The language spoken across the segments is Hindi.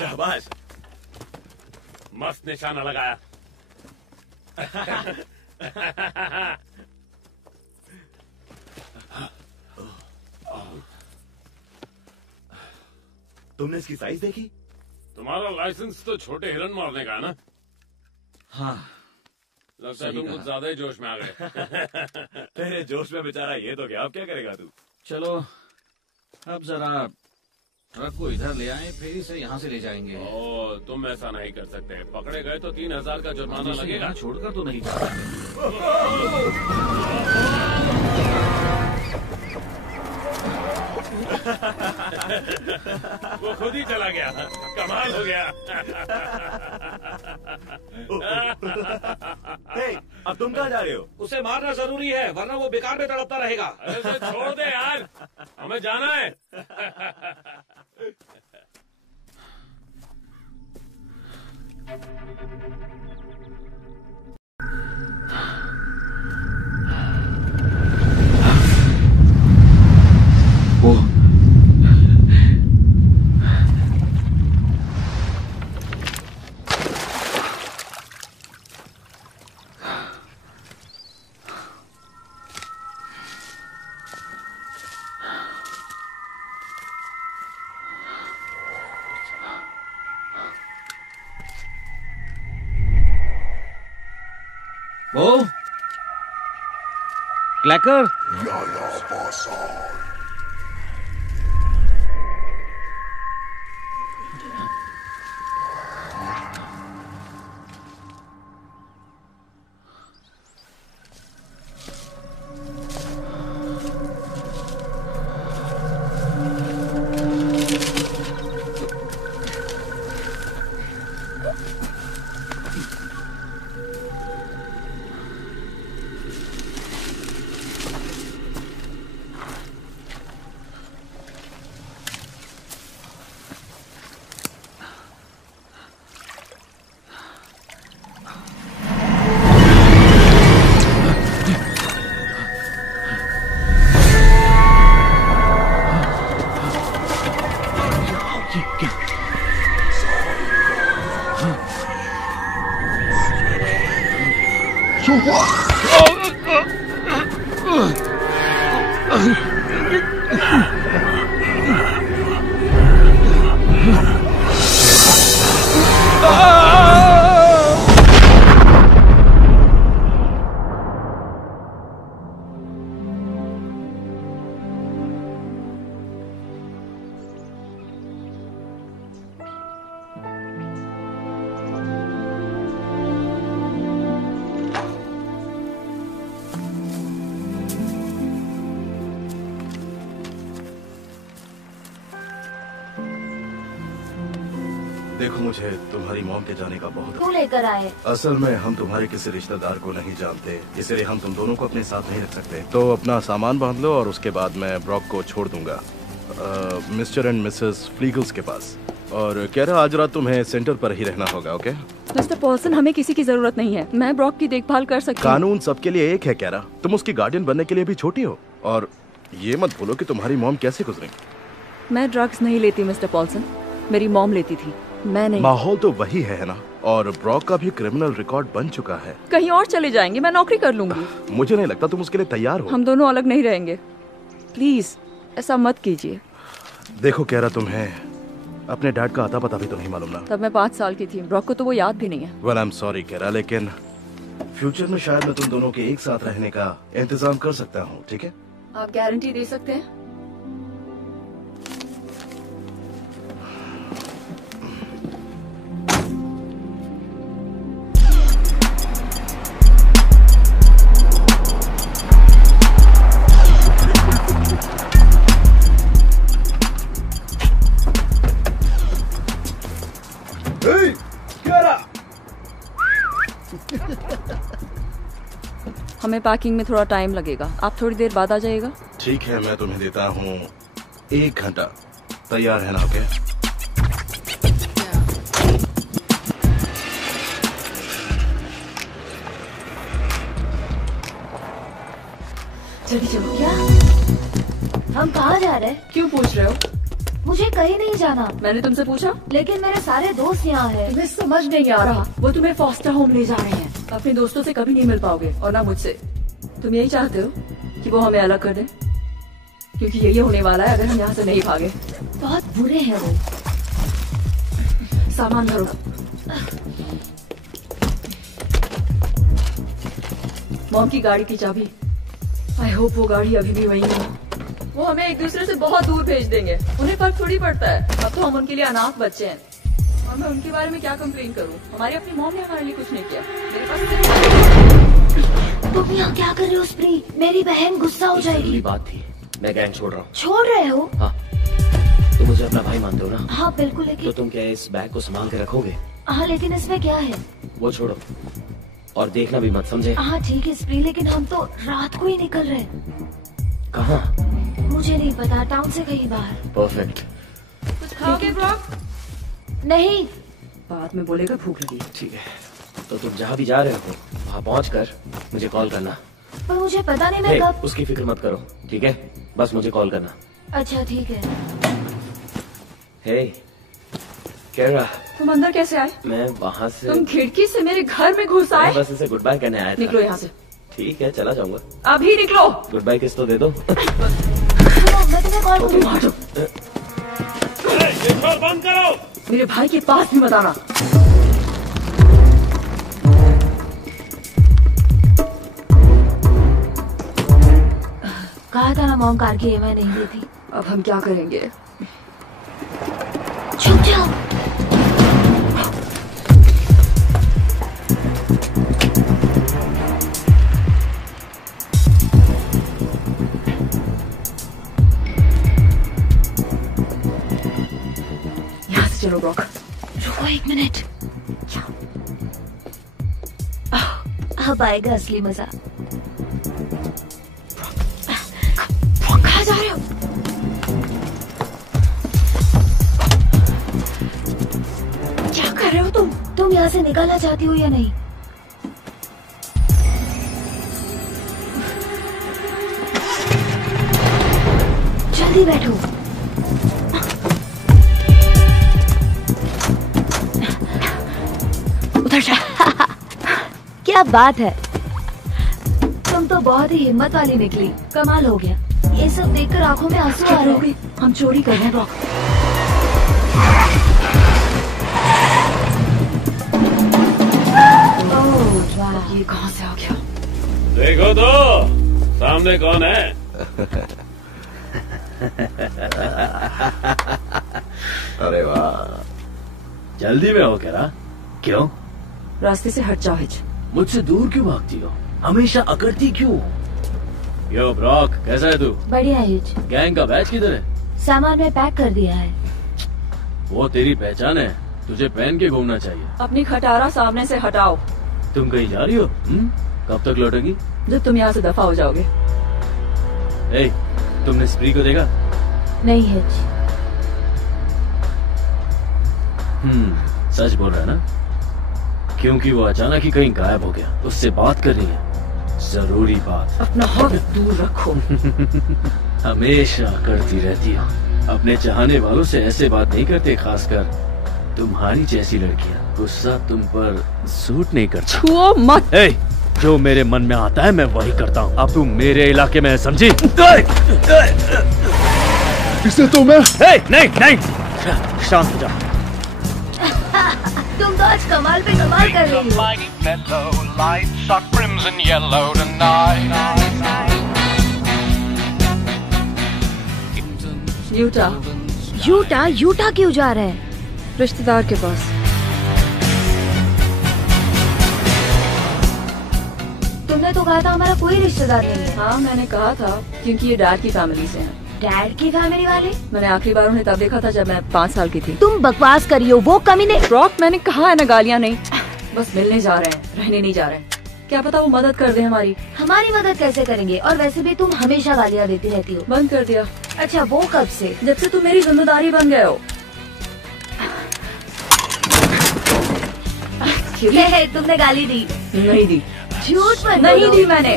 शाबाश, मस्त निशाना लगाया। तुमने इसकी साइज देखी? तुम्हारा लाइसेंस तो छोटे हिरन मारने का है ना? हाँ, लगता है तुम कुछ ज्यादा ही जोश में आ गए। तेरे जोश में बेचारा ये तो क्या, अब क्या करेगा तू? चलो अब जरा ट्रक को इधर ले आए, फिर इसे यहाँ से ले जाएंगे। ओ, तुम ऐसा नहीं कर सकते। पकड़े गए तो 3000 का जुर्माना लगेगा। छोड़कर तो नहीं जा सकते। वो खुद ही चला गया। कमाल हो गया। हे, अब तुम कहाँ जा रहे हो? उसे मारना जरूरी है, वरना वो बेकार में तड़पता रहेगा। ऐसे छोड़ दे यार, हमें जाना है। वो क्लैकर, देखो, मुझे तुम्हारी मॉम के जाने का बहुत क्यों लेकर आए? असल में हम तुम्हारे किसी रिश्तेदार को नहीं जानते, इसलिए हम तुम दोनों को अपने साथ नहीं रख सकते। तो अपना सामान बांध लो और उसके बाद मैं ब्रॉक को छोड़ दूंगा मिस्टर एंड मिसेस फ्लीगल्स के पास। और कह रहा आज रात तुम्हें सेंटर पर ही रहना होगा, ओके? मिस्टर पॉल्सन, हमें किसी की जरूरत नहीं है। मैं ब्रॉक की देखभाल कर सकती हूँ। कानून सबके लिए एक है, कह रहा। तुम उसकी गार्डियन बनने के लिए भी छोटी हो। और ये मत भूलो कि तुम्हारी मॉम कैसे गुजरी। मैं ड्रग्स नहीं लेती मिस्टर पॉल्सन, मेरी मॉम लेती थी, मैं नहीं। माहौल तो वही है ना, और ब्रॉक का भी क्रिमिनल रिकॉर्ड बन चुका है। कहीं और चले जाएंगे, मैं नौकरी कर लूंगी। मुझे नहीं लगता तुम उसके लिए तैयार हो। हम दोनों अलग नहीं रहेंगे, प्लीज ऐसा मत कीजिए। देखो, कह रहा तुम्हें अपने डैड का अता पता भी तो नहीं मालूम ना। तब मैं 5 साल की थी, ब्रॉक को तो वो याद भी नहीं है। वेल, आई एम सॉरी कह रहा, लेकिन फ्यूचर में शायद मैं तुम दोनों के एक साथ रहने का इंतजाम कर सकता हूँ, ठीक है? आप गारंटी दे सकते हैं? हमें पैकिंग में थोड़ा टाइम लगेगा, आप थोड़ी देर बाद आ जाइएगा। ठीक है, मैं तुम्हें देता हूँ 1 घंटा, तैयार है ना? ओके? चलो क्या? हम कहाँ जा रहे हैं? क्यों पूछ रहे हो? मुझे कहीं नहीं जाना। मैंने तुमसे पूछा? लेकिन मेरे सारे दोस्त यहाँ हैं। तुम्हें समझ नहीं आ रहा, वो तुम्हें फॉस्टर होम ले जा रहे हैं। अपने दोस्तों से कभी नहीं मिल पाओगे और ना मुझसे। तुम यही चाहते हो कि वो हमें अलग कर दे? क्योंकि यही होने वाला है अगर हम यहाँ से नहीं भागे। बहुत बुरे हैं वो। सामान धरो। मॉम की गाड़ी की चाबी। आई होप वो गाड़ी अभी भी वही है। वो हमें एक दूसरे से बहुत दूर भेज देंगे। उन्हें फर्क थोड़ी पड़ता है। अब तो हम उनके लिए अनाथ बच्चे हैं और मैं उनके बारे में क्या कंप्लेन करूं? हमारी अपनी मॉम ने हमारे लिए कुछ नहीं किया। मेरे पास तुम यहाँ क्या कर रहे हो स्प्री? मेरी बहन गुस्सा हो जाएगी। बात थी, मैं गैंग छोड़ रहा हूँ। छोड़ रहे हो? हाँ, तुम मुझे अपना भाई मानते हो ना? हाँ बिल्कुल। लेकिन तो तुम क्या इस बैग को संभाल के रखोगे? हाँ लेकिन इसमें क्या है? वो छोड़ो और देखना भी मत, समझे? हाँ ठीक है स्प्री, लेकिन हम तो रात को ही निकल रहे हैं। कहाँ? मुझे नहीं पता, टाउन से कहीं बाहर। परफेक्ट। कुछ खाओगे ब्रॉक? नहीं। बाद में बोलेगा भूख लगी। ठीक है, तो तुम जहाँ भी जा रहे हो वहाँ पहुँचकर मुझे कॉल करना। पर मुझे पता नहीं मैं कब। उसकी फिक्र मत करो, ठीक है? बस मुझे कॉल करना। अच्छा ठीक है। हे केरा, तुम अंदर कैसे आए? मैं वहाँ से। तुम खिड़की से मेरे घर में घुस आए? बस इसे गुड बाय कहने आया था। निकलो यहाँ से। ठीक है, चला जाऊंगा। अभी निकलो। गुड बाय किस तो दे दो। सुनो, मैं तुम्हें कॉल करूँगा। बंद करो। मेरे भाई के पास भी मत आना। कहा था ना मॉम कार की EMI नहीं दी थी। अब हम क्या करेंगे? छुप जाओ। यहाँ से चलो ब्रॉक। रुको 1 मिनट। अब आएगा असली मजा। कहाँ जा रहे हो? क्या कर रहे हो तुम? तुम यहाँ से निकलना चाहती हो या नहीं? जल्दी बैठो। उधर जा। क्या बात है, तुम तो बहुत ही हिम्मत वाली निकली। कमाल हो गया। ये सब देखकर आंखों में आंसू आ रहे हैं। हम चोरी कर रहे हैं ब्रॉक। वाह, ये कहाँ से आ गया? देखो तो सामने कौन है? अरे वाह, जल्दी में हो क्या? क्यों? रास्ते से हट जाओ हिच। मुझसे दूर क्यों भागती हो? हमेशा अकड़ती क्यों? यो ब्रॉक, कैसा है तू? बढ़िया हिच। गैंग का बैच किधर है? सामान में पैक कर दिया है। वो तेरी पहचान है, तुझे पहन के घूमना चाहिए। अपनी खटारा सामने से हटाओ। तुम कहीं जा रही हो? कब तक लौटेगी? जब तुम यहाँ से दफा हो जाओगे। ए, तुमने स्प्री को देखा? नहीं हिच। सच बोल रहा है ना? क्योंकि वो अचानक ही कहीं गायब हो गया। उससे बात कर रही है, जरूरी बात। अपना हाथ दूर रखो। हमेशा करती रहती हो। अपने चाहने वालों से ऐसे बात नहीं करते, खासकर तुम्हारी जैसी लड़कियां। गुस्सा तुम पर सूट नहीं करता। छुओ मत। ए, जो मेरे मन में आता है मैं वही करता हूँ। अब तुम मेरे इलाके में है, समझी? इसे तो मैं नहीं, शांत हो जा। तुम तो आज कमाल पे कमाल कर रही हो। यूटा यूटा क्यों जा रहे हैं? रिश्तेदार के पास। तुमने तो कहा था हमारा कोई रिश्तेदार नहीं है। हाँ मैंने कहा था, क्योंकि ये डैड की फैमिली से हैं। डैड की फैमिली वाले? मैंने आखिरी बार उन्हें तब देखा था जब मैं 5 साल की थी। तुम बकवास करियो, वो कमीने। ब्रॉक, मैंने कहा है ना, गालियाँ नहीं। बस मिलने जा रहे हैं, रहने नहीं जा रहे हैं। क्या पता वो मदद कर दे हमारी। हमारी मदद कैसे करेंगे? और वैसे भी तुम हमेशा गालियाँ देती रहती हो। बंद कर दिया। अच्छा, वो कब से? जब से तुम मेरी जिम्मेदारी बन गए हो। तुमने गाली दी? नहीं दी। झूठ मत नहीं बोलो। दी मैंने।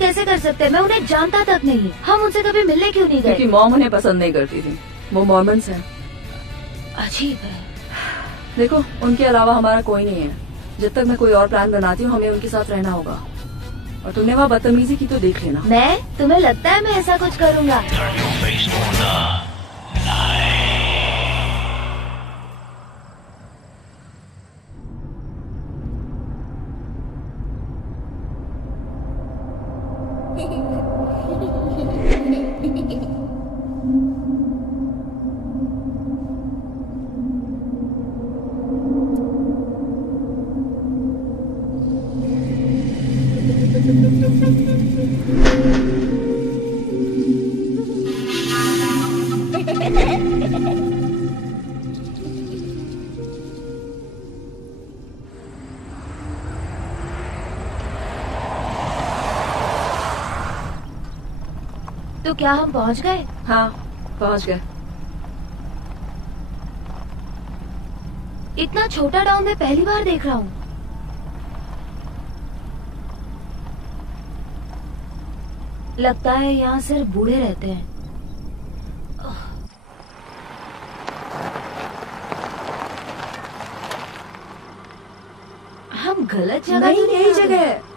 कैसे कर सकते हैं? मैं उन्हें जानता तक नहीं। हम उनसे कभी मिलने क्यों नहीं क्योंकि गए? मॉम उन्हें पसंद नहीं करती थी। वो मॉर्मन्स हैं। अजीब है। देखो, उनके अलावा हमारा कोई नहीं है। जब तक मैं कोई और प्लान बनाती हूँ, हमें उनके साथ रहना होगा। और तुमने वहाँ बदतमीजी की तो देख लेना। मैं? तुम्हें लगता है मैं ऐसा कुछ करूँगा? तो क्या हम पहुंच गए? हाँ, पहुँच गए। इतना छोटा टाउन मैं पहली बार देख रहा हूँ। लगता है यहाँ सिर्फ बूढ़े रहते हैं। हम गलत जगह नहीं, तो यही आ गए? जगह है।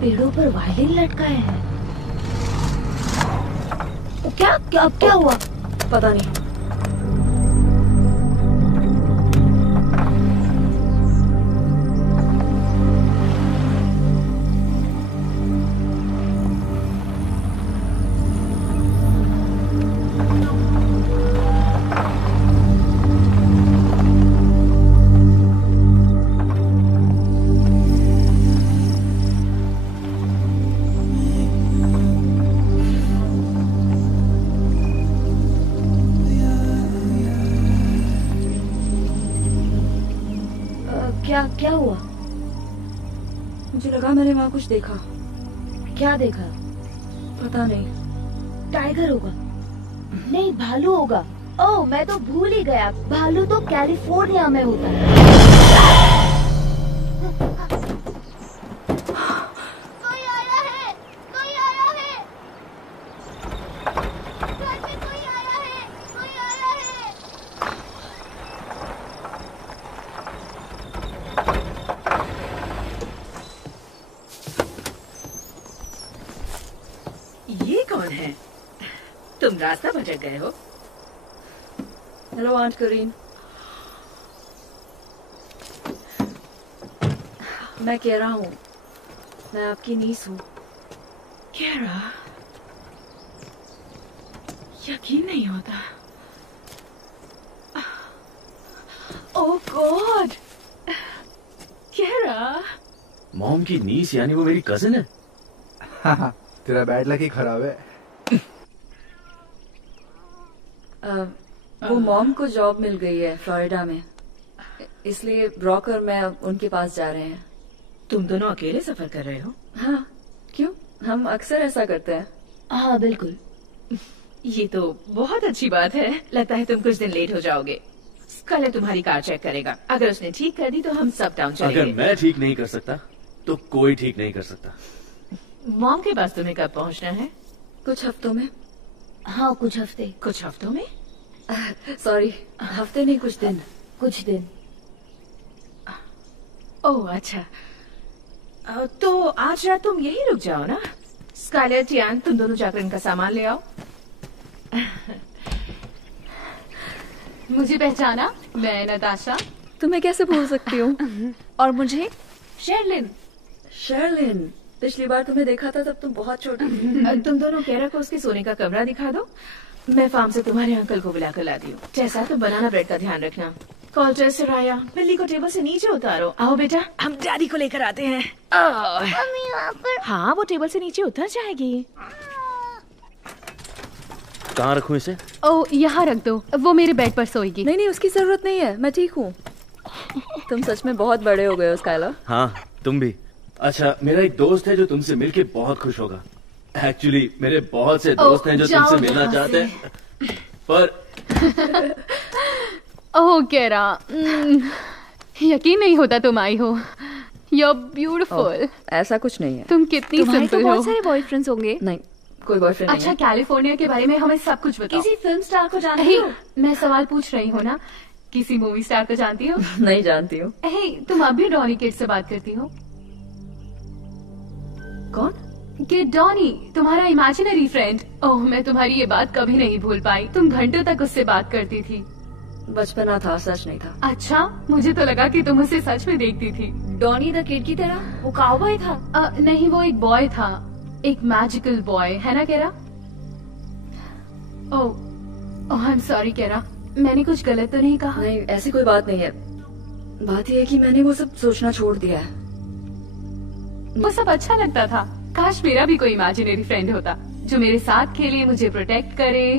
पेड़ों पर वायलिन लटकाए हैं। क्या क्या क्या हुआ? पता नहीं। क्या हुआ? मुझे लगा मैंने वहाँ कुछ देखा। क्या देखा? पता नहीं। टाइगर होगा? नहीं, भालू होगा। ओह, मैं तो भूल ही गया। भालू तो कैलिफोर्निया में होता है। कोई आया है, कोई आया है। घर में कोई आया है, कोई आया है। ये कौन है? तुम रास्ता भटक गए हो? हेलो आंट करीन। मैं कह रहा हूँ, मैं आपकी नीस हूँ। केरा, यकीन नहीं होता। ओह गॉड, केरा। मॉम की नीस यानी वो मेरी कजिन है? तेरा बैड लक ही खराब है। वो मॉम को जॉब मिल गई है फ्लोरिडा में, इसलिए ब्रॉक और मैं उनके पास जा रहे हैं। तुम दोनों अकेले सफर कर रहे हो? हाँ, क्यों? हम अक्सर ऐसा करते हैं। हाँ बिल्कुल। ये तो बहुत अच्छी बात है। लगता है तुम कुछ दिन लेट हो जाओगे। कल तुम्हारी कार चेक करेगा। अगर उसने ठीक कर दी तो हम सब टाउन चलेंगे। अगर मैं ठीक नहीं कर सकता तो कोई ठीक नहीं कर सकता। मॉम के पास तुम्हें कब पहुंचना है? कुछ हफ्तों में। हाँ, कुछ हफ्ते। कुछ हफ्तों में? सॉरी, हफ्ते नहीं, कुछ दिन। कुछ दिन। ओह अच्छा, तो आज रात तुम यही रुक जाओ ना। स्काइलर, टियान, तुम दोनों जाकर इनका सामान ले आओ। मुझे पहचाना? मैं नताशा। तुम्हें कैसे भूल सकती हूँ? और मुझे शेरलिन। शर्लिन, पिछली बार तुम्हें देखा था तब तुम बहुत छोटी थी। तुम दोनों केरा को उसके सोने का कमरा दिखा दो। मैं फार्म से तुम्हारे अंकल को बुलाकर लाती हूँ। जैसा तो बनाना ब्रेड का ध्यान रखना। कॉल्टर, सिराया, बिल्ली को टेबल से नीचे उतारो। आओ बेटा, हम डैडी को लेकर आते हैं। हाँ, वो टेबल से नीचे उतर जाएगी। कहाँ रखूं इसे? ओह, यहाँ रख दो, वो मेरे बेड पर सोएगी। नहीं, उसकी जरूरत नहीं है, मैं ठीक हूँ। तुम सच में बहुत बड़े हो गए हो स्काइलर। हाँ, तुम भी। अच्छा, मेरा एक दोस्त है जो तुमसे मिलके बहुत खुश होगा। एक्चुअली मेरे बहुत से दोस्त हैं जो तुमसे मिलना चाहते हैं, पर ओह केरा, यकीन नहीं होता तुम आई हो। You are beautiful. ऐसा कुछ नहीं है। तुम कितनी सिंपल हो। बहुत सारे बॉयफ्रेंड्स होंगे। नहीं, कोई बॉयफ्रेंड नहीं अच्छा, है। कैलिफोर्निया के बारे में हमें सब कुछ बताओ। किसी फिल्म स्टार को जानती हे, हो? मैं सवाल पूछ रही हूँ ना, किसी मूवी स्टार को जानती हो? नहीं जानती हूँ। हे, तुम अब भी डॉनी किड से बात करती हो? कौन? किड डॉनी, तुम्हारा इमेजिनरी फ्रेंड। ओह, मैं तुम्हारी ये बात कभी नहीं भूल पाई। तुम घंटों तक उससे बात करती थी। बचपना था, सच नहीं था। अच्छा, मुझे तो लगा कि तुम उसे सच में देखती थी। डॉनी द किड की तरह? वो काउबॉय था? नहीं, वो एक बॉय था, एक मैजिकल बॉय, है ना केरा? ओह, आई एम सॉरी केरा, मैंने कुछ गलत तो नहीं कहा? नहीं, ऐसी कोई बात नहीं है। बात यह है कि मैंने वो सब सोचना छोड़ दिया है। वो सब अच्छा लगता था। काश मेरा भी कोई इमेजिनरी फ्रेंड होता जो मेरे साथ खेले, मुझे प्रोटेक्ट करे।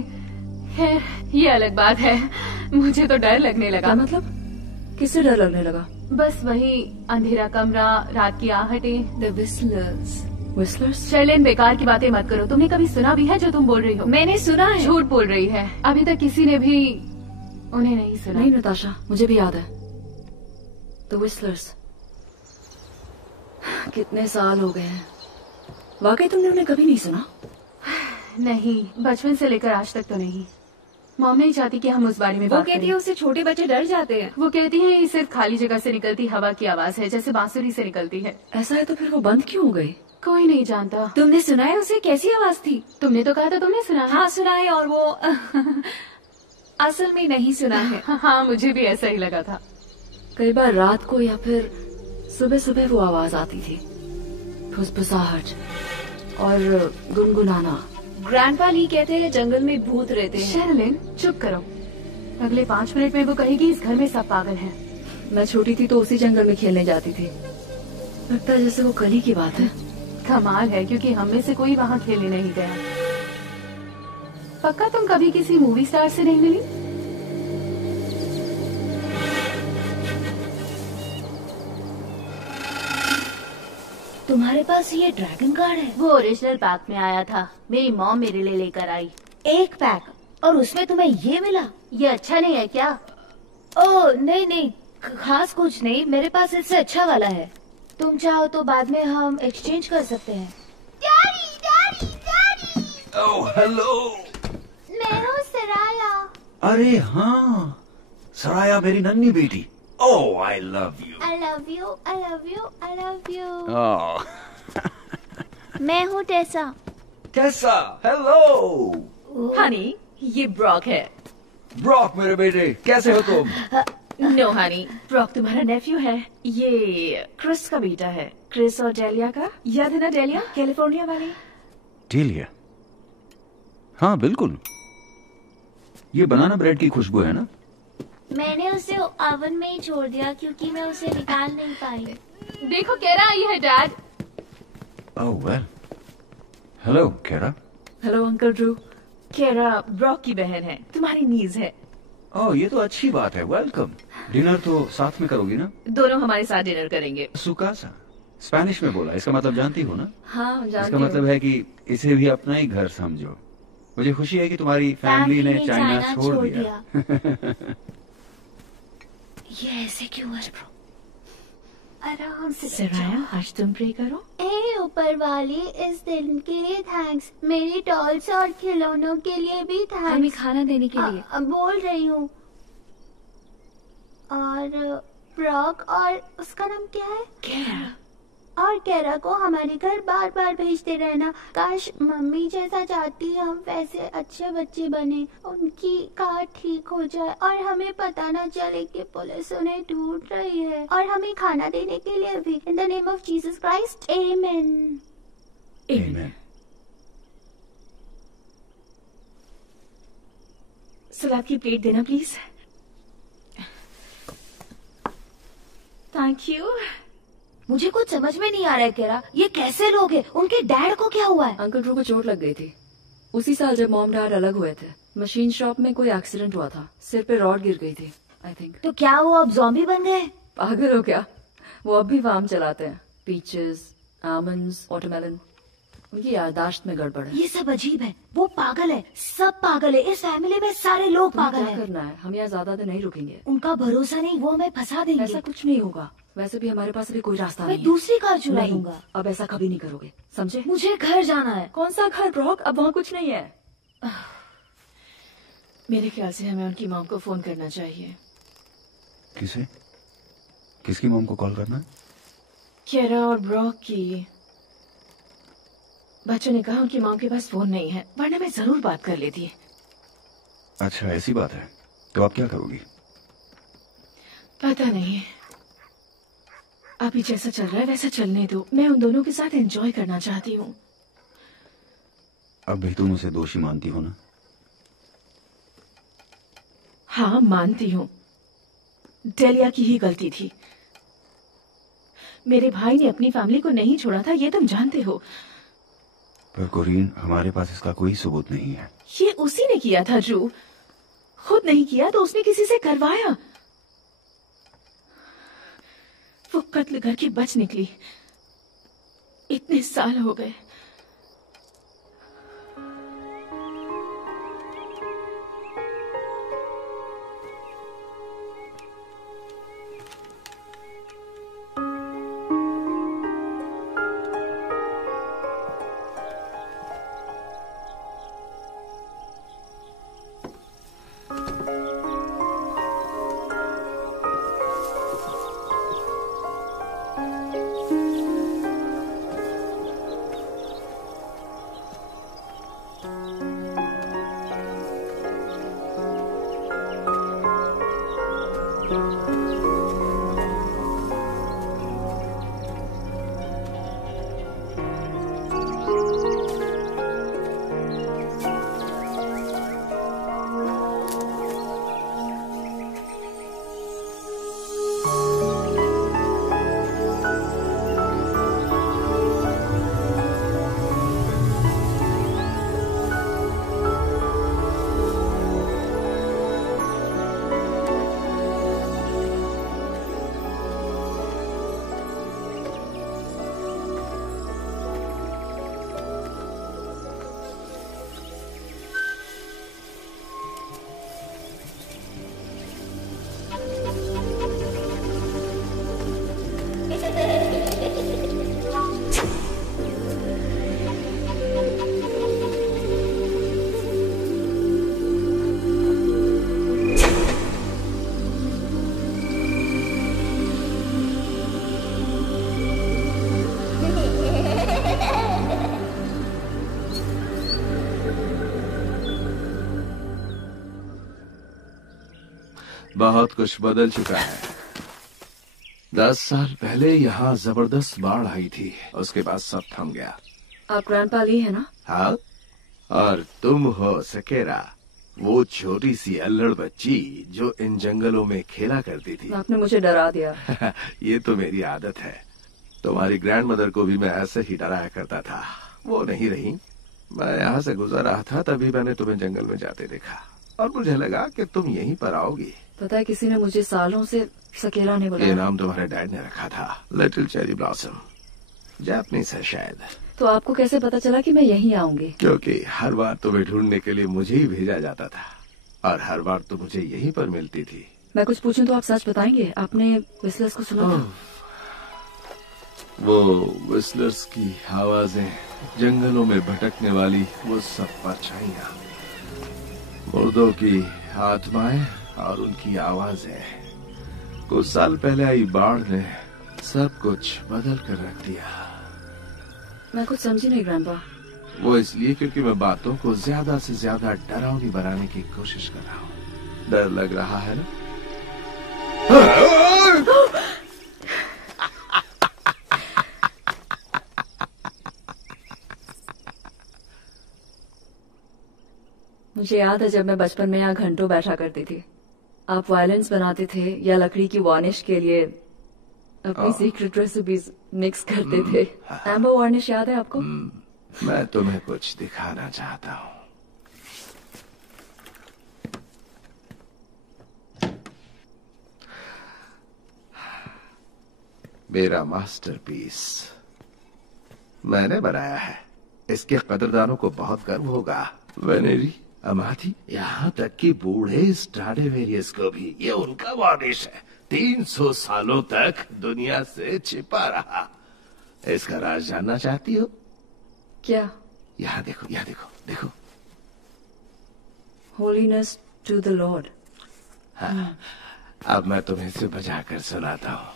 खैर, ये अलग बात है। मुझे तो डर लगने लगा। क्या मतलब? किससे डर लगने लगा? बस वही अंधेरा कमरा, रात की आहटें। The whistlers. विस्लर्स? शैलेन, बेकार की बातें मत करो। तुमने कभी सुना भी है जो तुम बोल रही हो? मैंने सुना है। झूठ बोल रही है। अभी तक किसी ने भी उन्हें नहीं सुना। नहीं नताशा, मुझे भी याद है। The whistlers. कितने साल हो गए हैं। वाकई तुमने उन्हें कभी नहीं सुना? नहीं, बचपन से लेकर आज तक तो नहीं। मॉम नहीं चाहती कि हम उस बारे में वो बात कहती करें। है उससे छोटे बच्चे डर जाते हैं। वो कहती है ये सिर्फ खाली जगह से निकलती हवा की आवाज है, जैसे बांसुरी से निकलती है। ऐसा है तो फिर वो बंद क्यों हो गई? कोई नहीं जानता। तुमने सुना है उसे? कैसी आवाज थी? तुमने तो कहा था तुमने सुना है। हाँ सुना है, और वो असल में नहीं सुना है। हाँ, मुझे भी ऐसा ही लगा था। कई बार रात को या फिर सुबह सुबह वो आवाज आती थी, फुसफुसाहट और गुनगुनाना। ग्रैंडपा ली कहते हैं जंगल में भूत रहते हैं। शेरलिन, चुप करो। अगले 5 मिनट में वो कहेगी इस घर में सब पागल हैं। मैं छोटी थी तो उसी जंगल में खेलने जाती थी। लगता है जैसे वो कल ही की बात है। कमाल है, क्योंकि हम में से कोई वहाँ खेलने नहीं गया। पक्का तुम कभी किसी मूवी स्टार से नहीं मिली? तुम्हारे पास ये ड्रैगन कार्ड है? वो ओरिजिनल पैक में आया था, मेरी मॉम मेरे लिए लेकर आई। एक पैक, और उसमें तुम्हें ये मिला? ये अच्छा नहीं है क्या? ओह नहीं नहीं, खास कुछ नहीं, मेरे पास इससे अच्छा वाला है। तुम चाहो तो बाद में हम एक्सचेंज कर सकते हैं। Daddy, daddy, daddy. Oh hello. मैं हूँ सराया। अरे हाँ, सराया मेरी नन्ही बेटी। Oh I love you. I love you, I love you, I love you। Oh मैं हूँ टेसा। टेसा, हेलो। हनी, ये ब्रॉक है। ब्रॉक मेरे बेटे, कैसे हो तुम? नो हनी, ब्रॉक तुम्हारा नेफ्यू है। ये क्रिस का बेटा है। क्रिस और डेलिया का। याद है ना डेलिया, कैलिफोर्निया वाली? टीलिया, हाँ बिल्कुल। ये बनाना ब्रेड की खुशबू है ना? मैंने उसे ओवन में ही छोड़ दिया क्योंकि मैं उसे निकाल नहीं पाई। देखो केरा आई है डैड। ओह वेल, हेलो केरा। Hello uncle Drew. केरा ब्रॉक की बहन है, तुम्हारी नीज है। ओह ये तो अच्छी बात है, वेलकम। डिनर तो साथ में करोगी ना? दोनों हमारे साथ डिनर करेंगे। सुकासा, स्पेनिश में बोला, इसका मतलब जानती हो ना? हाँ जानती इसका हूँ। मतलब है कि इसे भी अपना ही घर समझो। मुझे खुशी है कि तुम्हारी फैमिली ने चाइना छोड़ दिया। ये ऐसे क्यों है ब्रो? आराम से सराया, आज तुम प्रे करो। ए ऊपर वाली, इस दिन के लिए थैंक्स। मेरी टॉल्स और खिलौनों के लिए भी हमें थैंक्स। खाना देने के लिए। बोल रही हूँ। और ब्रॉक और उसका नाम क्या है? केरा। और केरा को हमारे घर बार बार भेजते रहना। काश मम्मी जैसा चाहती हम वैसे अच्छे बच्चे बने, उनकी कार ठीक हो जाए और हमें पता न चले कि पुलिस उन्हें ढूंढ रही है। और हमें खाना देने के लिए भी। In the name of Jesus Christ, amen. Amen. Salad की प्लेट देना प्लीज। Thank you. मुझे कुछ समझ में नहीं आ रहा है केरा, ये कैसे लोग हैं? उनके डैड को क्या हुआ है? अंकल ड्रू को चोट लग गई थी उसी साल जब मॉम डैड अलग हुए थे। मशीन शॉप में कोई एक्सीडेंट हुआ था, सिर पे रॉड गिर गई थी आई थिंक। तो क्या वो अब ज़ॉम्बी बन गए? पागल हो क्या, वो अब भी फार्म चलाते हैं। Peaches, almonds, watermelon. उनकी याददाश्त में गड़बड़ है। ये सब अजीब है, वो पागल है, सब पागल है, इस फैमिली में सारे लोग पागल क्या हैं। करना है, हम यहाँ ज्यादा दिन नहीं रुकेंगे। उनका भरोसा नहीं, वो हमें फंसा देंगे। ऐसा कुछ नहीं होगा, वैसे भी हमारे पास अभी कोई रास्ता मैं नहीं दूसरी कार चुरा नहीं, लूंगा। अब ऐसा कभी नहीं करोगे, समझे? मुझे घर जाना है। कौन सा घर ब्रॉक? अब वहाँ कुछ नहीं है। मेरे ख्याल से हमें उनकी मॉम को फोन करना चाहिए। किसे? किसकी मॉम को कॉल करना है? केरा और ब्रॉक की। बच्चों ने कहा उनकी मॉम के पास फोन नहीं है, वरना मैं जरूर बात कर लेती। अच्छा ऐसी बात है, तो आप क्या करोगी? पता नहीं, अभी जैसा चल रहा है वैसा चलने दो। मैं उन दोनों के साथ एंजॉय करना चाहती हूँ। अब भी तुम उसे दोषी मानती हो ना? हाँ मानती हूँ, डेलिया की ही गलती थी। मेरे भाई ने अपनी फैमिली को नहीं छोड़ा था, ये तुम जानते हो। पर कोरीन, हमारे पास इसका कोई सबूत नहीं है। ये उसी ने किया था ड्रू, खुद नहीं किया तो उसने किसी से करवाया। वो कत्ल करके बच निकली, इतने साल हो गए। बहुत कुछ बदल चुका है। 10 साल पहले यहाँ जबरदस्त बाढ़ आई थी, उसके बाद सब थम गया। आप ग्रैंडपा ली है ना? हाँ, और तुम हो सकेरा, वो छोटी सी अल्लड़ बच्ची जो इन जंगलों में खेला करती थी। आपने मुझे डरा दिया। ये तो मेरी आदत है। तुम्हारी ग्रैंडमदर को भी मैं ऐसे ही डराया करता था, वो नहीं रही। मैं यहाँ से गुजर रहा था, तभी मैंने तुम्हें जंगल में जाते देखा और मुझे लगा कि तुम यहीं पर आओगी। पता है, किसी ने मुझे सालों से सकेरा ने बुलाया। ये नाम तुम्हारे डैड ने रखा था, लिटिल चेरी ब्लॉसम। जापानीज है शायद। तो आपको कैसे पता चला कि मैं यहीं आऊंगी? क्योंकि हर बार तुम्हें ढूंढने के लिए मुझे ही भेजा जाता था और हर बार तो मुझे यहीं पर मिलती थी। मैं कुछ पूछूं तो आप सच बताएंगे? आपने विस्लर्स को सुना था? वो विस्लर्स की आवाजें, जंगलों में भटकने वाली वो सब परछाइयां, मुर्दों की आत्माएं और उनकी आवाजें। कुछ साल पहले आई बाढ़ ने सब कुछ बदल कर रख दिया। मैं कुछ समझी नहीं ग्रैंडपा। वो इसलिए क्योंकि मैं बातों को ज्यादा से ज्यादा डरावनी बनाने की कोशिश कर रहा हूँ। डर लग रहा है ना? मुझे याद है जब मैं बचपन में यहाँ घंटों बैठा करती थी। आप वायलेंस बनाते थे या लकड़ी की वार्निश के लिए अपनी सीक्रेट रेसिपीज मिक्स करते थे। एम्बर वार्निश याद है आपको? मैं तुम्हें कुछ दिखाना चाहता हूँ। मेरा मास्टरपीस मैंने बनाया है। इसके कदरदानों को बहुत गर्व होगा। वेनेरी, अमाथी, यहाँ तक कि बूढ़े स्ट्राडिवेरियस को भी ये उनका वारिस है। 300 सालों तक दुनिया से छिपा रहा। इसका राज जानना चाहती हो? क्या? यहाँ देखो, यहाँ देखो, देखो। Holiness to the lord. हाँ, अब मैं तुम्हें इसे बजाकर सुनाता हूँ।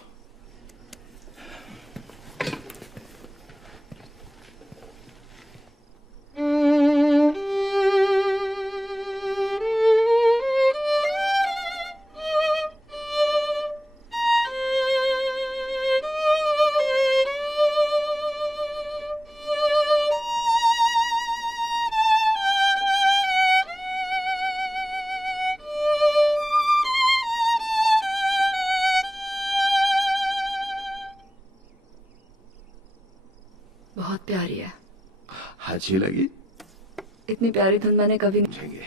बहुत प्यारी है। अच्छी लगी? इतनी प्यारी धुन मैंने कभी नहीं।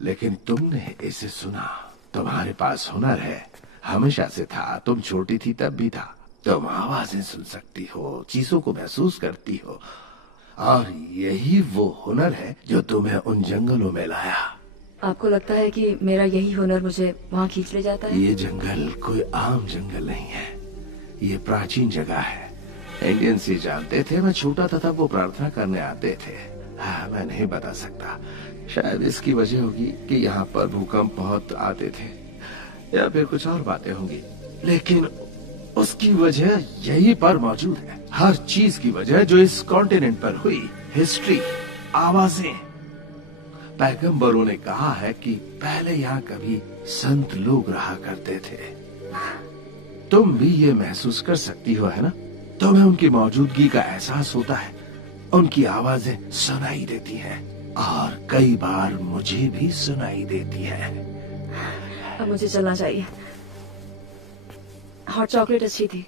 लेकिन तुमने इसे सुना। तुम्हारे पास हुनर है, हमेशा से था। तुम छोटी थी तब भी था। तुम आवाजें सुन सकती हो, चीजों को महसूस करती हो, और यही वो हुनर है जो तुम्हें उन जंगलों में लाया। आपको लगता है कि मेरा यही हुनर मुझे वहाँ खींच ले जाता है? ये जंगल कोई आम जंगल नहीं है। ये प्राचीन जगह है। इंडियंस ये जानते थे। मैं छोटा था तब वो प्रार्थना करने आते थे। हाँ, मैं नहीं बता सकता। शायद इसकी वजह होगी कि यहाँ पर भूकंप बहुत आते थे, या फिर कुछ और बातें होंगी। लेकिन उसकी वजह यहीं पर मौजूद है। हर चीज की वजह जो इस कॉन्टिनेंट पर हुई। हिस्ट्री, आवाजें। पैगंबरों ने कहा है कि पहले यहाँ कभी संत लोग रहा करते थे। तुम भी ये महसूस कर सकती हो, है ना? तुम्हें उनकी मौजूदगी का एहसास होता है। उनकी आवाजें सुनाई देती हैं, और कई बार मुझे भी सुनाई देती है। अब मुझे चलना चाहिए। हॉट चॉकलेट अच्छी थी,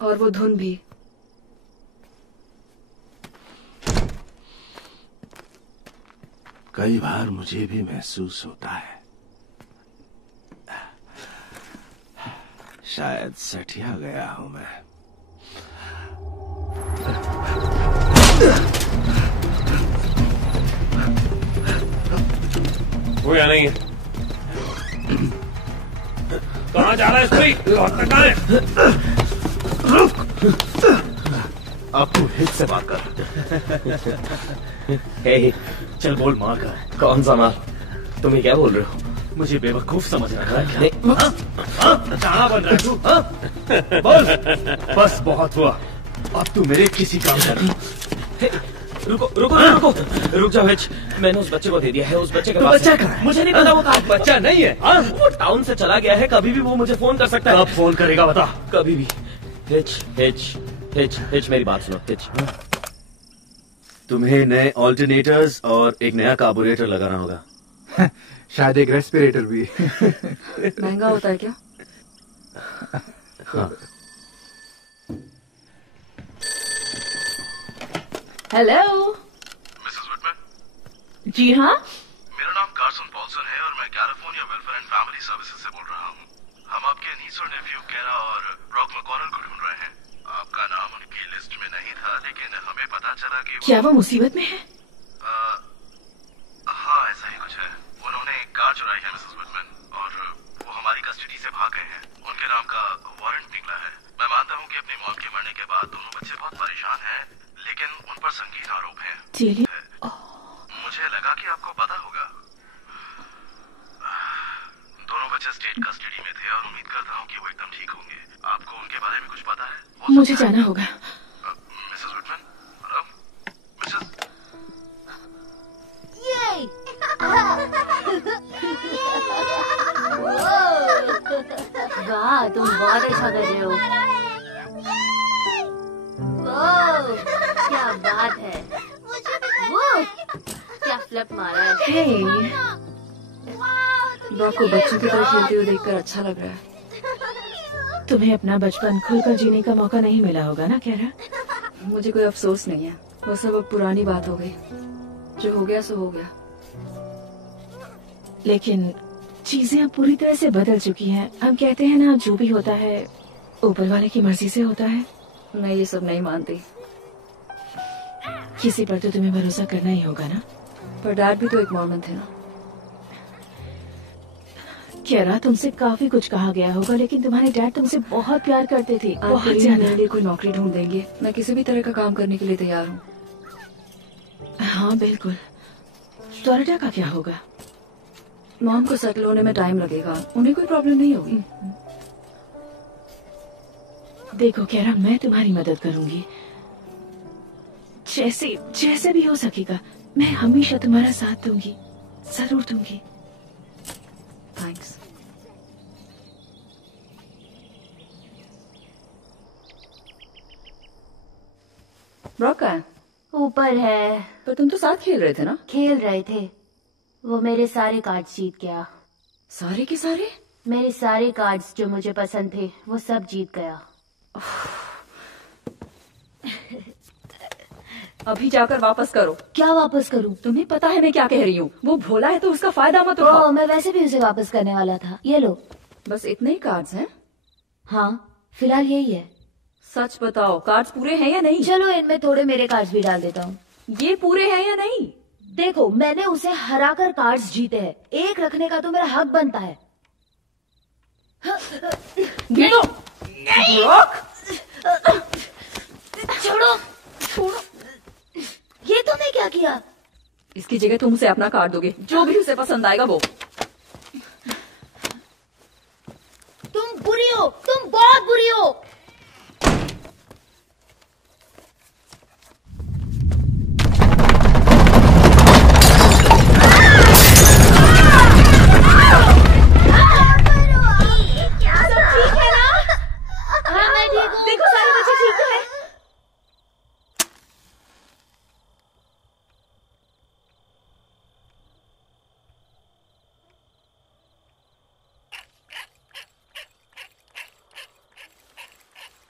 और वो धुन भी। कई बार मुझे भी महसूस होता है शायद सठिया गया हूं मैं। वो या नहीं है? कहाँ जा रहा है स्त्री? कहाँ है? अब तू हित से बात कर। चल बोल, माँ का कौन सा माँ? तुम ये क्या बोल रहे हो? मुझे बेवकूफ समझ रहा है क्या? कहाँ बन रहा है तू? बोल। बस बहुत हुआ, अब तू मेरे किसी काम कर। रुको रुको रुको, रुक जाओ हिच। मैंने उस बच्चे को दे दिया है। उस बच्चे के पास बच्चा कहाँ है? मुझे नहीं पता वो कहाँ। बच्चा नहीं है। वो टाउन से चला गया है। कभी भी वो मुझे फोन कर सकता है। कब फोन करेगा बता? कभी भी। हिच हिच हिच हिच, मेरी बात सुनो हिच। तुम्हें नए ऑल्टरनेटर्स और एक नया कार्बोरेटर लगाना होगा। शायद एक रेस्पिरेटर भी। महंगा होता है क्या? हाँ। Hello Mrs Whitman. जी हाँ, मेरा नाम कार्सन पॉल्सन है और मैं California welfare and family services से बोल रहा हूँ। हम आपके नीस और नेफ्यू केरा और ब्रॉक मैकॉनल को ढूंढ रहे हैं। आपका नाम उनकी लिस्ट में नहीं था, लेकिन हमें पता चला कि क्या वो मुसीबत में है? हाँ, ऐसा ही कुछ है। उन्होंने एक कार चुराई है मिसेस विटमैन, और वो हमारी कस्टडी से भाग गए हैं। उनके नाम का वारंट निकला है। मैं मानता हूँ कि अपनी मौत के मरने के बाद दोनों बच्चे बहुत परेशान हैं, लेकिन उन पर संगीन आरोप है। मुझे लगा कि आपको पता होगा। दोनों बच्चे स्टेट कस्टडी में थे और उम्मीद करता हूँ कि वो एकदम ठीक होंगे। आपको उनके बारे में कुछ पता है? मुझे जाना होगा। Mrs Whitman, hello Mrs. वाह, तुम बहुत अच्छा कर रहे हो। क्या बात है। क्या फ्लिप मारा है। ब्रॉक को बच्चों की तरह खेलते हुए देखकर अच्छा लग रहा है। तुम्हें अपना बचपन खुलकर जीने का मौका नहीं मिला होगा ना केरा? मुझे कोई अफसोस नहीं है। वो सब अब पुरानी बात हो गई। जो हो गया सो हो गया। लेकिन चीजें अब पूरी तरह से बदल चुकी हैं। हम कहते हैं ना, जो भी होता है ऊपर वाले की मर्जी से होता है। मैं ये सब नहीं मानती। किसी पर तो तुम्हें भरोसा करना ही होगा ना। पर डैड भी तो एक मॉर्मन थे ना। केरा, तुमसे काफी कुछ कहा गया होगा, लेकिन तुम्हारे डैड तुमसे बहुत प्यार करते थे, बहुत ज्यादा। मेरे लिए कोई नौकरी ढूंढ देंगे, मैं किसी भी तरह का काम करने के लिए तैयार हूँ। हाँ बिल्कुल। फ्लोरिडा का क्या होगा? मॉम को सेटल होने में टाइम लगेगा, उन्हें कोई प्रॉब्लम नहीं होगी। देखो केरा, मैं तुम्हारी मदद करूंगी, जैसे भी हो सकेगा। मैं हमेशा तुम्हारा साथ दूंगी, जरूर दूंगी। थैंक्स। ब्रॉक कहाँ है? ऊपर है। पर तुम तो साथ खेल रहे थे ना? खेल रहे थे, वो मेरे सारे कार्ड्स जीत गया। सारे के सारे? मेरे सारे कार्ड्स जो मुझे पसंद थे वो सब जीत गया। अभी जाकर वापस करो। क्या वापस करूं? तुम्हें पता है मैं क्या कह रही हूँ। वो भोला है तो उसका फायदा मत उठाओ। मैं वैसे भी उसे वापस करने वाला था। ये लो। बस इतने ही कार्ड्स हैं? हाँ फिलहाल यही है। सच बताओ, कार्ड्स पूरे हैं या नहीं? चलो इनमें थोड़े मेरे कार्ड्स भी डाल देता हूँ। ये पूरे हैं या नहीं? देखो, मैंने उसे हराकर कार्ड्स जीते हैं, एक रखने का तो मेरा हक बनता है। छोड़ो छोड़ो। ये तुमने क्या किया? इसकी जगह तुम उसे अपना कार्ड दोगे, जो भी उसे पसंद आएगा वो। तुम बुरी हो, तुम बहुत बुरी हो।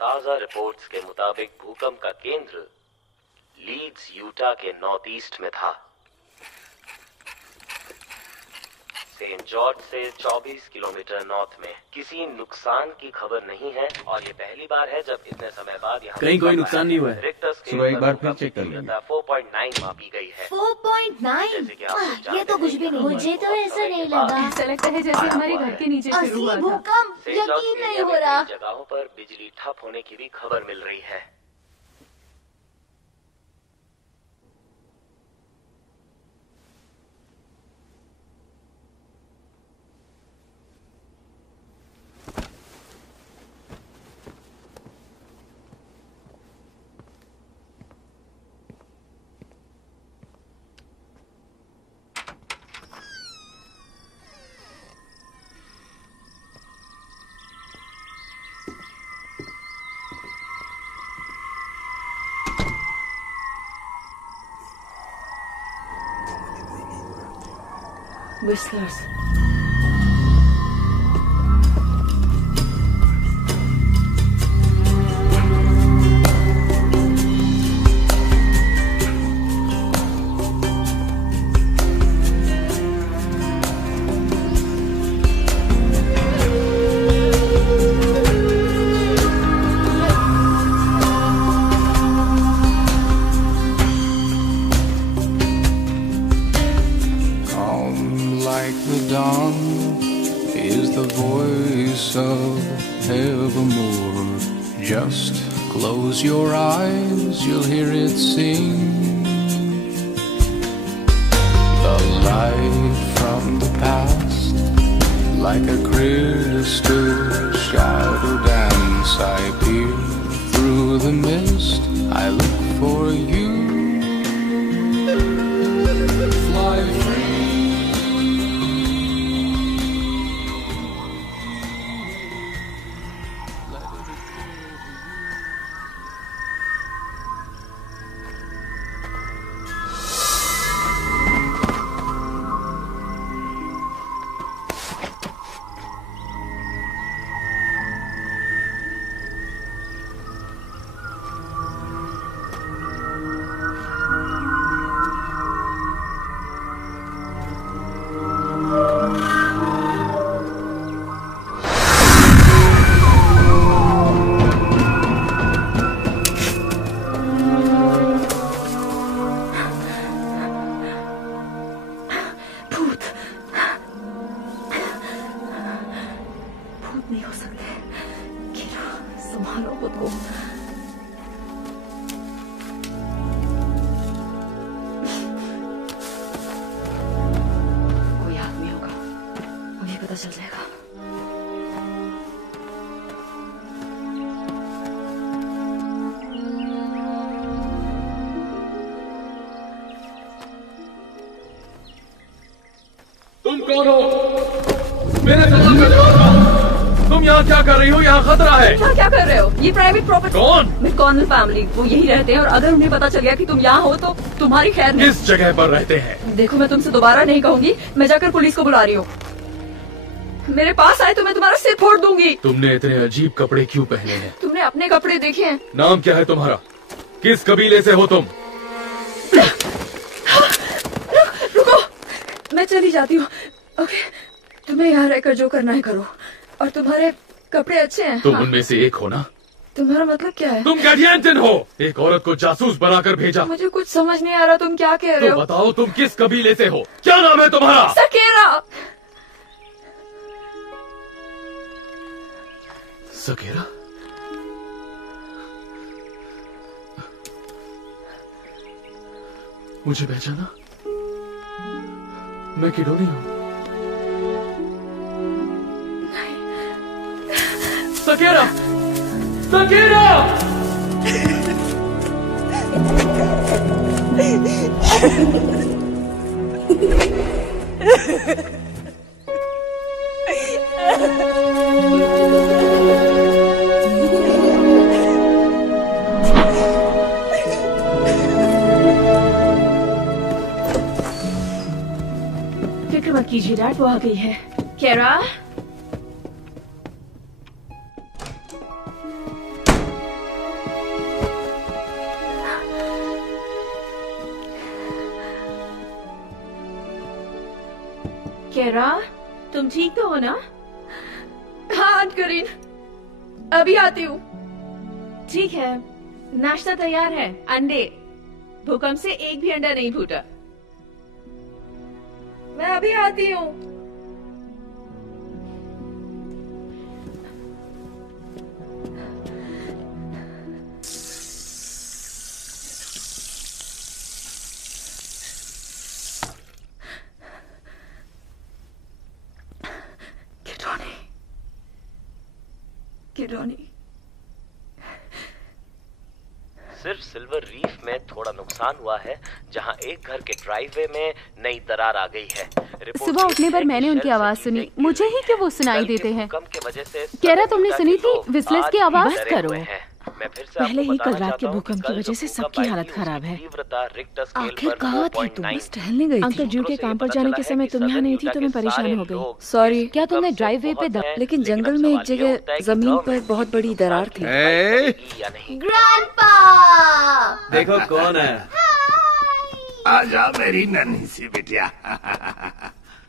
ताजा रिपोर्ट्स के मुताबिक भूकंप का केंद्र लीड्स यूटा के नॉर्थ ईस्ट में था। सेंट जॉर्ज से 24 किलोमीटर नॉर्थ में। किसी नुकसान की खबर नहीं है और ये पहली बार है जब इतने समय बाद यहाँ कहीं कोई नुकसान नहीं हुआ है। सुबह एक बार फिर चेक कर लेंगे। 4.9 मापी गई है। 4.9? ये तो कुछ भी नहीं। मुझे तो ऐसा नहीं लगा। ऐसा लगता है जैसे हमारे घर के नीचे शुरू हुआ था। भूकंप, यकीन नहीं हो रहा। जगहों पर बिजली ठप होने की भी खबर मिल रही है। Whistler's. Just close your eyes, you'll hear it sing. The light from the past, like a crystal shadow dance. I peer through the mist, I look for you. Fly free. संभालो खुद को। कोई आदमी होगा, मुझे पता चल जाएगा। तुम कौन हो? मेरे सवाल का जवाब दो। तुम यहाँ क्या कर रही हो? यहाँ खतरा है। यहाँ क्या कर रहे हो? ये प्राइवेट प्रॉपर्टी। कौन? मैककॉनल फैमिली, वो यही रहते हैं और अगर उन्हें पता चल गया कि तुम यहाँ हो तो तुम्हारी खैर नहीं। किस जगह पर रहते हैं? देखो, मैं तुमसे दोबारा नहीं कहूंगी, मैं जाकर पुलिस को बुला रही हूँ। मेरे पास आए तो मैं तुम्हारा सिर फोड़ दूंगी। तुमने इतने अजीब कपड़े क्यों पहने हैं? तुमने अपने कपड़े देखे हैं? नाम क्या है तुम्हारा? किस कबीले से हो तुम? रुको, मैं चली जाती हूँ। ओके, तुम्हें यहाँ रहकर जो करना है करो। और तुम्हारे कपड़े अच्छे हैं। तुम हाँ। उनमें से एक हो ना? तुम्हारा मतलब क्या है? तुम गैडियंटन हो। एक औरत को जासूस बनाकर भेजा। मुझे कुछ समझ नहीं आ रहा, तुम क्या कह रहे तो हो? बताओ तुम किस कबीले से हो? क्या नाम है तुम्हारा? सकेरा। सकेरा? मुझे पहचाना? मैं किडोनी हूँ। सकेरा! सकेरा! फिक्र मत कीजिए डैड, वो आ गई है। केरा, केरा, तुम ठीक तो हो ना? हाँ आंट करीन, अभी आती हूँ। ठीक है, नाश्ता तैयार है। अंडे, भूकंप से एक भी अंडा नहीं फूटा। मैं अभी आती हूँ। किडोनी, सिर्फ सिल्वर रीफ में थोड़ा नुकसान हुआ है, जहां एक घर के ड्राइववे में नई दरार आ गई है। सुबह उठने पर मैंने उनकी आवाज सुनी। मुझे ही क्यों वो सुनाई देते हैं? की वजह से कह रहा तुमने सुनी थी विस्लर्स की आवाज? बस करो। मैं फिर से पहले ही कल रात के भूकंप की वजह से सबकी हालत खराब है। आखिर कहाँ थी तुम? बस टहलने गई थी। अंकल ड्रू के काम पर जाने के समय तुम यहाँ नहीं थी तो मैं परेशान हो गई। सॉरी। क्या तुमने ड्राइववे पे लेकिन जंगल में एक जगह जमीन पर बहुत बड़ी दरार थी। ग्रैंडपा! देखो कौन है। आजा मेरी नन्ही सी बिटिया।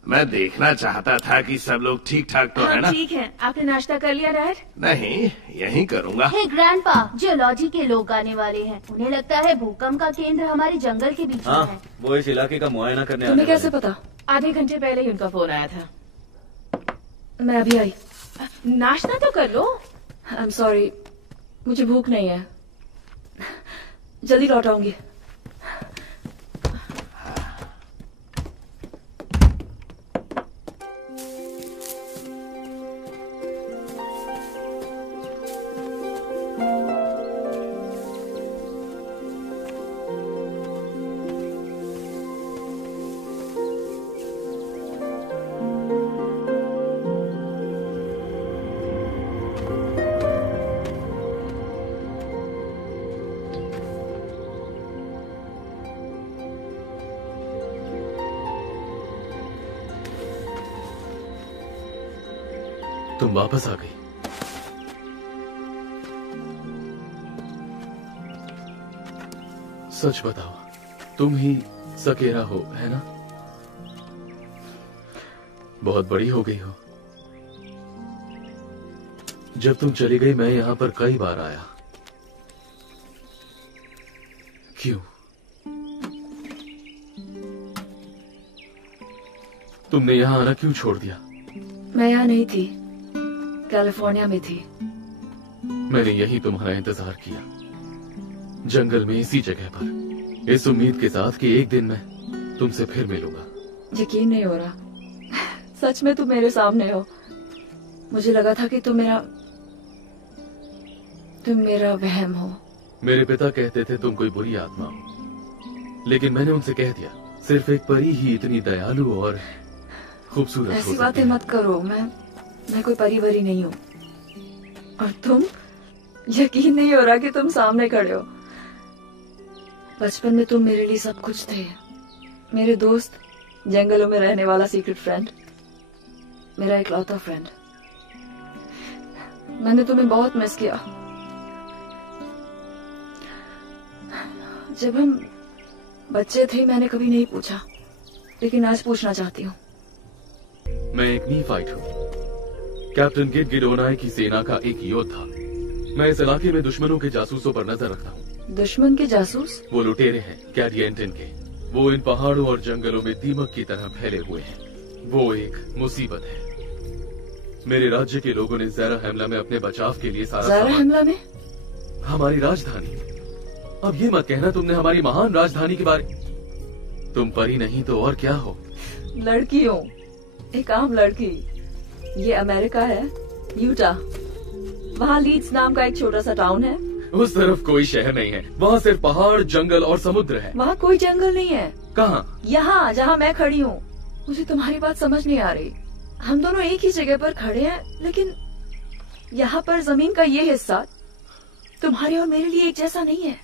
मैं देखना चाहता था कि सब लोग ठीक ठाक तो है ना? ठीक है। आपने नाश्ता कर लिया डैड? नहीं, यही करूँगा। हे ग्रैंडपा, जियोलॉजी के लोग आने वाले हैं। उन्हें लगता है भूकंप का केंद्र हमारे जंगल के बीच में है। वो इस इलाके का मुआयना करने तुम्हें कैसे पता? आधे घंटे पहले ही उनका फोन आया था। मैं अभी आई। नाश्ता तो कर लो। आई एम सॉरी, मुझे भूख नहीं है। जल्दी लौट आऊंगी। तुम वापस आ गई। सच बताओ, तुम ही सकेरा हो, है ना? बहुत बड़ी हो गई हो। जब तुम चली गई मैं यहां पर कई बार आया। क्यों? तुमने यहां आना क्यों छोड़ दिया? मैं यहाँ नहीं थी, कैलिफोर्निया में थी। मैंने यही तुम्हारा इंतजार किया, जंगल में इसी जगह पर, इस उम्मीद के साथ कि एक दिन मैं तुमसे फिर मिलूंगा। यकीन नहीं हो रहा, सच में तुम मेरे सामने हो। मुझे लगा था कि तुम मेरा वहम हो। मेरे पिता कहते थे तुम कोई बुरी आत्मा हो, लेकिन मैंने उनसे कह दिया सिर्फ एक परी ही इतनी दयालु और खूबसूरत हो सकती है। ऐसी बातें मत करो, मैं कोई परी वरी नहीं हूँ। और तुम, यकीन नहीं हो रहा कि तुम सामने खड़े हो। बचपन में तुम मेरे लिए सब कुछ थे, मेरे दोस्त, जंगलों में रहने वाला सीक्रेट फ्रेंड, मेरा इकलौता फ्रेंड। मैंने तुम्हें बहुत मिस किया। जब हम बच्चे थे मैंने कभी नहीं पूछा, लेकिन आज पूछना चाहती हूँ। मैं एक नीफाइट हूँ, कैप्टन गिड गिडोनाई की सेना का एक योद्धा। मैं इस इलाके में दुश्मनों के जासूसों पर नजर रखता हूँ। दुश्मन के जासूस? वो लुटेरे हैं गैडिएंटन के। वो इन पहाड़ों और जंगलों में दीमक की तरह फैले हुए हैं। वो एक मुसीबत है। मेरे राज्य के लोगों ने ज़ेरा हेमला में अपने बचाव के लिए सारा ज़ेरा हेमला में? हमारी राजधानी। अब ये मत कहना तुमने हमारी महान राजधानी के बारे। तुम परी नहीं तो और क्या हो? लड़की हूँ, एक आम लड़की। ये अमेरिका है, यूटा। वहाँ लीड्स नाम का एक छोटा सा टाउन है। उस तरफ कोई शहर नहीं है, वहाँ सिर्फ पहाड़, जंगल और समुद्र है। वहाँ कोई जंगल नहीं है। कहाँ? यहाँ जहाँ मैं खड़ी हूँ। मुझे तुम्हारी बात समझ नहीं आ रही। हम दोनों एक ही जगह पर खड़े हैं, लेकिन यहाँ पर जमीन का ये हिस्सा तुम्हारे और मेरे लिए एक जैसा नहीं है।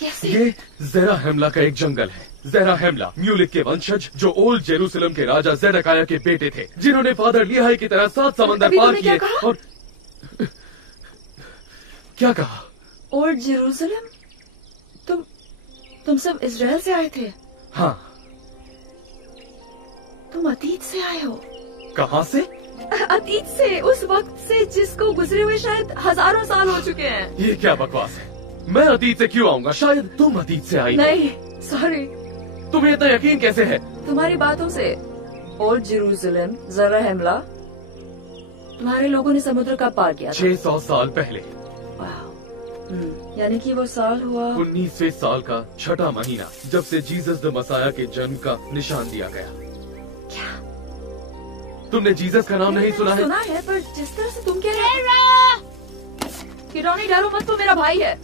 कैसे? ये ज़ेरा हेमला का एक जंगल है। ज़ेरा हेमला म्यूलिक के वंशज, जो ओल्ड जेरूसलम के राजा ज़ेडेकिया के बेटे थे, जिन्होंने फादर लिहाई की तरह 7 समंदर पार किए। और क्या कहा? Old Jerusalem? तुम सब इजराइल से आए थे? हाँ। तुम अतीत से आए हो? कहाँ से? अतीत से, उस वक्त से जिसको गुजरे हुए शायद हजारों साल हो चुके हैं। ये क्या बकवास है? मैं अतीत से क्यों आऊंगा? शायद तुम अतीत से आई। नहीं, सॉरी। तुम्हें इतना यकीन कैसे है? तुम्हारी बातों से। ओल्ड जेरूसलम, ज़ेरा हेमला, तुम्हारे लोगों ने समुद्र का पार किया था 600 साल पहले। यानी कि वो साल हुआ 19वें साल का छठा महीना, जब से जीसस द मसाया के जन्म का निशान दिया गया। क्या? तुमने जीसस का नाम नहीं सुना है? सुना है, पर जिस तरह से तुम कह रहे हो। किरोनी, डरो मत, तो मेरा भाई है।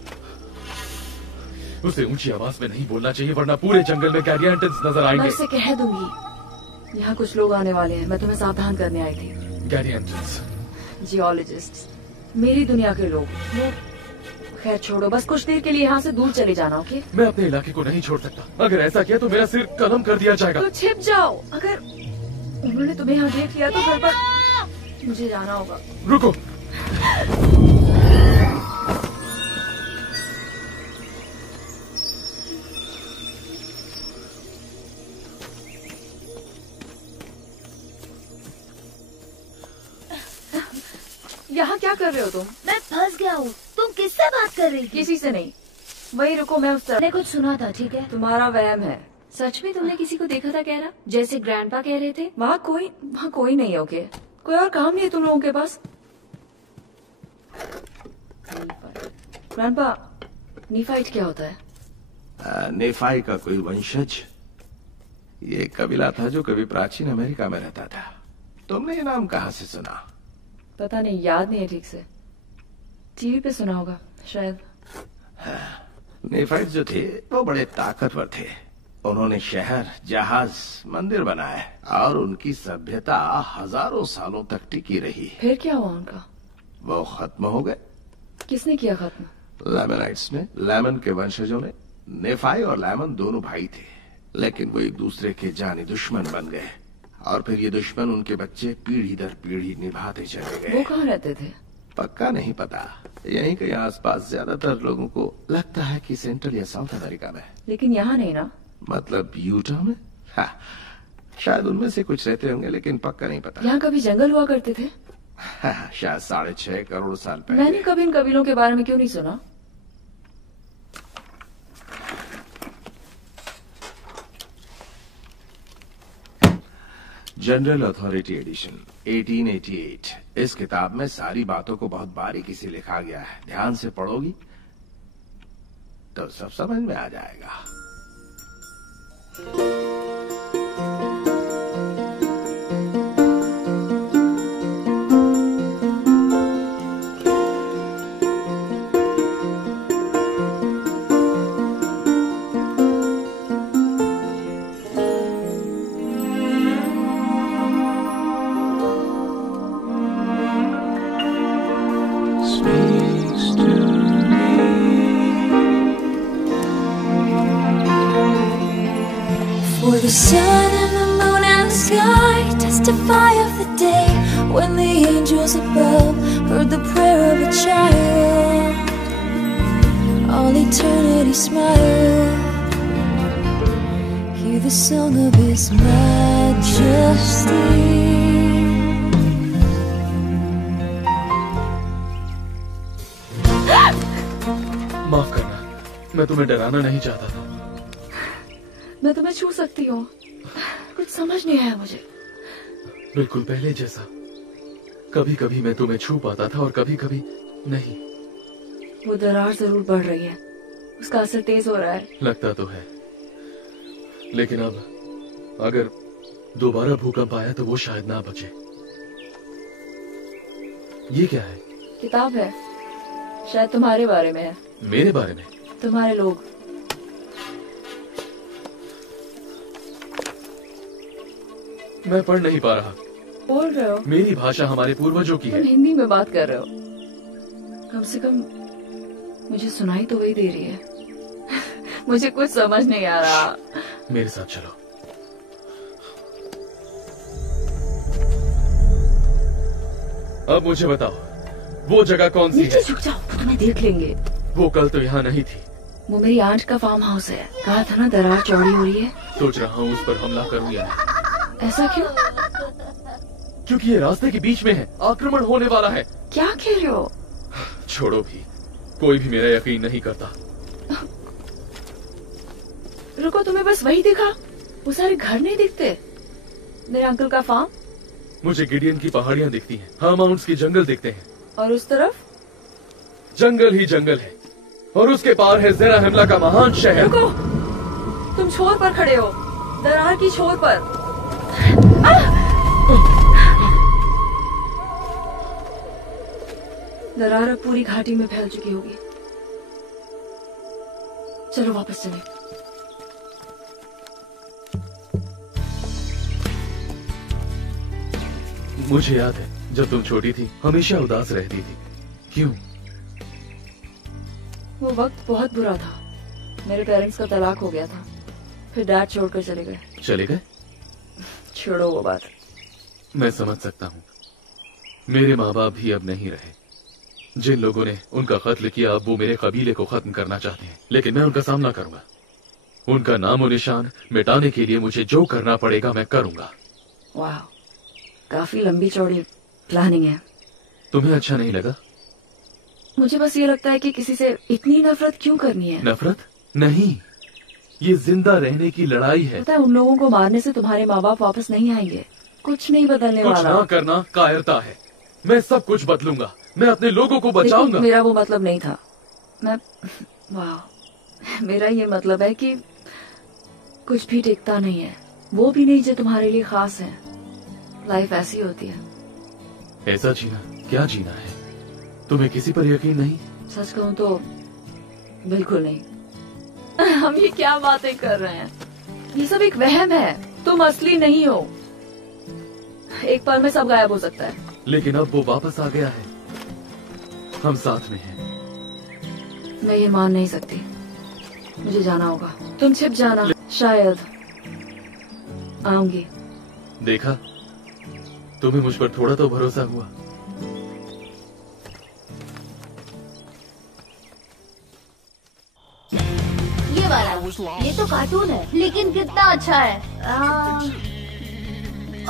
उसे ऊंची आवाज में नहीं बोलना चाहिए, वरना पूरे जंगल में गैडिएंटन्स नजर आएंगे। मैं उसे कह दूंगी। यहाँ कुछ लोग आने वाले हैं, मैं तुम्हें सावधान करने आई थी। गैडिएंटन्स? जियोलॉजिस्ट, मेरी दुनिया के लोग। वो खैर छोड़ो, बस कुछ देर के लिए यहाँ से दूर चले जाना, ओके? मैं अपने इलाके को नहीं छोड़ सकता। अगर ऐसा किया तो मेरा सिर कलम कर दिया जाएगा। तो छिप जाओ। अगर उन्होंने तुम्हें यहाँ देख लिया तो घर पर मुझे जाना होगा। रुको। यहाँ क्या कर रहे हो तुम? मैं फंस गया हूँ। तुम किससे बात कर रही थी? किसी से नहीं। वही रुको, मैं उस तरफ। मैंने कुछ सुना था, ठीक है? तुम्हारा वहम है। सच में तुमने किसी को देखा था कह रहा, जैसे ग्रैंडपा कह रहे थे? वहाँ कोई नहीं। ओके, कोई और काम नहीं है तुम लोगों के पास? ग्रैंडपा, नीफाइट क्या होता है? नेफाई का कोई वंशज। ये एक कबीला था जो कभी प्राचीन अमेरिका में रहता था। तुमने ये नाम कहाँ से सुना? पता नहीं, याद नहीं है ठीक से। टीवी पे सुना होगा शायद। नेफाइट जो थे वो बड़े ताकतवर थे। उन्होंने शहर, जहाज, मंदिर बनाए और उनकी सभ्यता हजारों सालों तक टिकी रही। फिर क्या हुआ उनका? वो खत्म हो गए। किसने किया खत्म? लेमनाइट्स ने। लेमन के वंशजों ने। नेफाई और लेमन दोनों भाई थे, लेकिन वो एक दूसरे के जानी दुश्मन बन गए। और फिर ये दुश्मन उनके बच्चे पीढ़ी दर पीढ़ी निभाते चले गए। वो कहाँ रहते थे? पक्का नहीं पता। यहीं के आसपास ज्यादातर लोगों को लगता है कि सेंट्रल या साउथ अमेरिका में। लेकिन यहाँ नहीं ना? मतलब यूटा में? हाँ, शायद उनमें से कुछ रहते होंगे, लेकिन पक्का नहीं पता। यहाँ कभी जंगल हुआ करते थे? हाँ, शायद 6.5 करोड़ साल पहले। मैंने कभी इन कबीलों के बारे में क्यों नहीं सुना? General authority edition 1888। इस किताब में सारी बातों को बहुत बारीकी से लिखा गया है। ध्यान से पढ़ोगी तो सब समझ में आ जाएगा। The sun and the moon and the sky testify of the day when the angels above heard the prayer of a child. All eternity smile, hear the song of His majesty. माफ करना, मैं तुम्हें डराना नहीं चाहता था। मैं तुम्हें छू सकती हूँ, कुछ समझ नहीं आया मुझे। बिल्कुल पहले जैसा। कभी कभी मैं तुम्हें छू पाता था और कभी कभी नहीं। वो दरार जरूर बढ़ रही है, उसका असर तेज हो रहा है। लगता तो है, लेकिन अब अगर दोबारा भूकंप आया तो वो शायद ना बचे। ये क्या है? किताब है, शायद तुम्हारे बारे में है। मेरे बारे में? तुम्हारे लोग। मैं पढ़ नहीं पा रहा। बोल रहे हो? मेरी भाषा हमारे पूर्वजों की है। तुम हिंदी में बात कर रहे हो। कम से कम मुझे सुनाई तो वही दे रही है। मुझे कुछ समझ नहीं आ रहा। मेरे साथ चलो। अब मुझे बताओ, वो जगह कौन सी है? नीचे झुक जाओ, तुम्हें देख लेंगे। वो कल तो यहाँ नहीं थी। वो मेरी आंट का फार्म हाउस है। कहा था ना दरार चौड़ी हो रही है। सोच रहा हूँ उस पर हमला करूँ या नहीं। ऐसा क्यों? क्योंकि ये रास्ते के बीच में है, आक्रमण होने वाला है। क्या कह रहे हो? छोड़ो भी, कोई भी मेरा यकीन नहीं करता। रुको, तुम्हें बस वही दिखा? वो सारे घर नहीं दिखते? मेरे अंकल का फार्म? मुझे गिडियन की पहाड़ियाँ दिखती हैं, हाँ माउंट्स के जंगल दिखते हैं। और उस तरफ? जंगल ही जंगल है, और उसके पार है ज़ेरा हिमला का महान शहर। रुको, तुम छोर पर खड़े हो, दरार की छोर पर। दरार अब पूरी घाटी में फैल चुकी होगी। चलो वापस चलें। मुझे याद है जब तुम छोटी थी हमेशा उदास रहती थी। क्यों? वो वक्त बहुत बुरा था। मेरे पेरेंट्स का तलाक हो गया था, फिर डैड छोड़कर चले गए। चले गए? छोड़ो वो बात। मैं समझ सकता हूँ। मेरे माँ बाप भी अब नहीं रहे। जिन लोगों ने उनका कत्ल किया अब वो मेरे कबीले को खत्म करना चाहते हैं, लेकिन मैं उनका सामना करूंगा। उनका नाम और निशान मिटाने के लिए मुझे जो करना पड़ेगा मैं करूंगा। वाह, काफी लंबी चौड़ी प्लानिंग है। तुम्हें अच्छा नहीं लगा? मुझे बस ये लगता है कि किसी से इतनी नफरत क्यों करनी है। नफरत नहीं, ये जिंदा रहने की लड़ाई है। पता है, उन लोगों को मारने से तुम्हारे माँ बाप वापस नहीं आएंगे। कुछ नहीं बदलने वाला। कुछ ना करना कायरता है। मैं सब कुछ बदलूंगा, मैं अपने लोगों को बचाऊंगा। मेरा वो मतलब नहीं था। वाह, मेरा ये मतलब है कि कुछ भी टिकता नहीं है, वो भी नहीं जो तुम्हारे लिए खास है। लाइफ ऐसी होती है। ऐसा जीना क्या जीना है? तुम्हें किसी पर यकीन नहीं? सच कहूँ तो बिल्कुल नहीं। हम ये क्या बातें कर रहे हैं? ये सब एक वहम है, तुम असली नहीं हो। एक पल में सब गायब हो सकता है। लेकिन अब वो वापस आ गया है, हम साथ में हैं। मैं ये मान नहीं सकती, मुझे जाना होगा। तुम छिप जाना, शायद आऊंगी। देखा, तुम्हें मुझ पर थोड़ा तो भरोसा हुआ। ये वाला, ये तो कार्टून है, लेकिन कितना अच्छा है।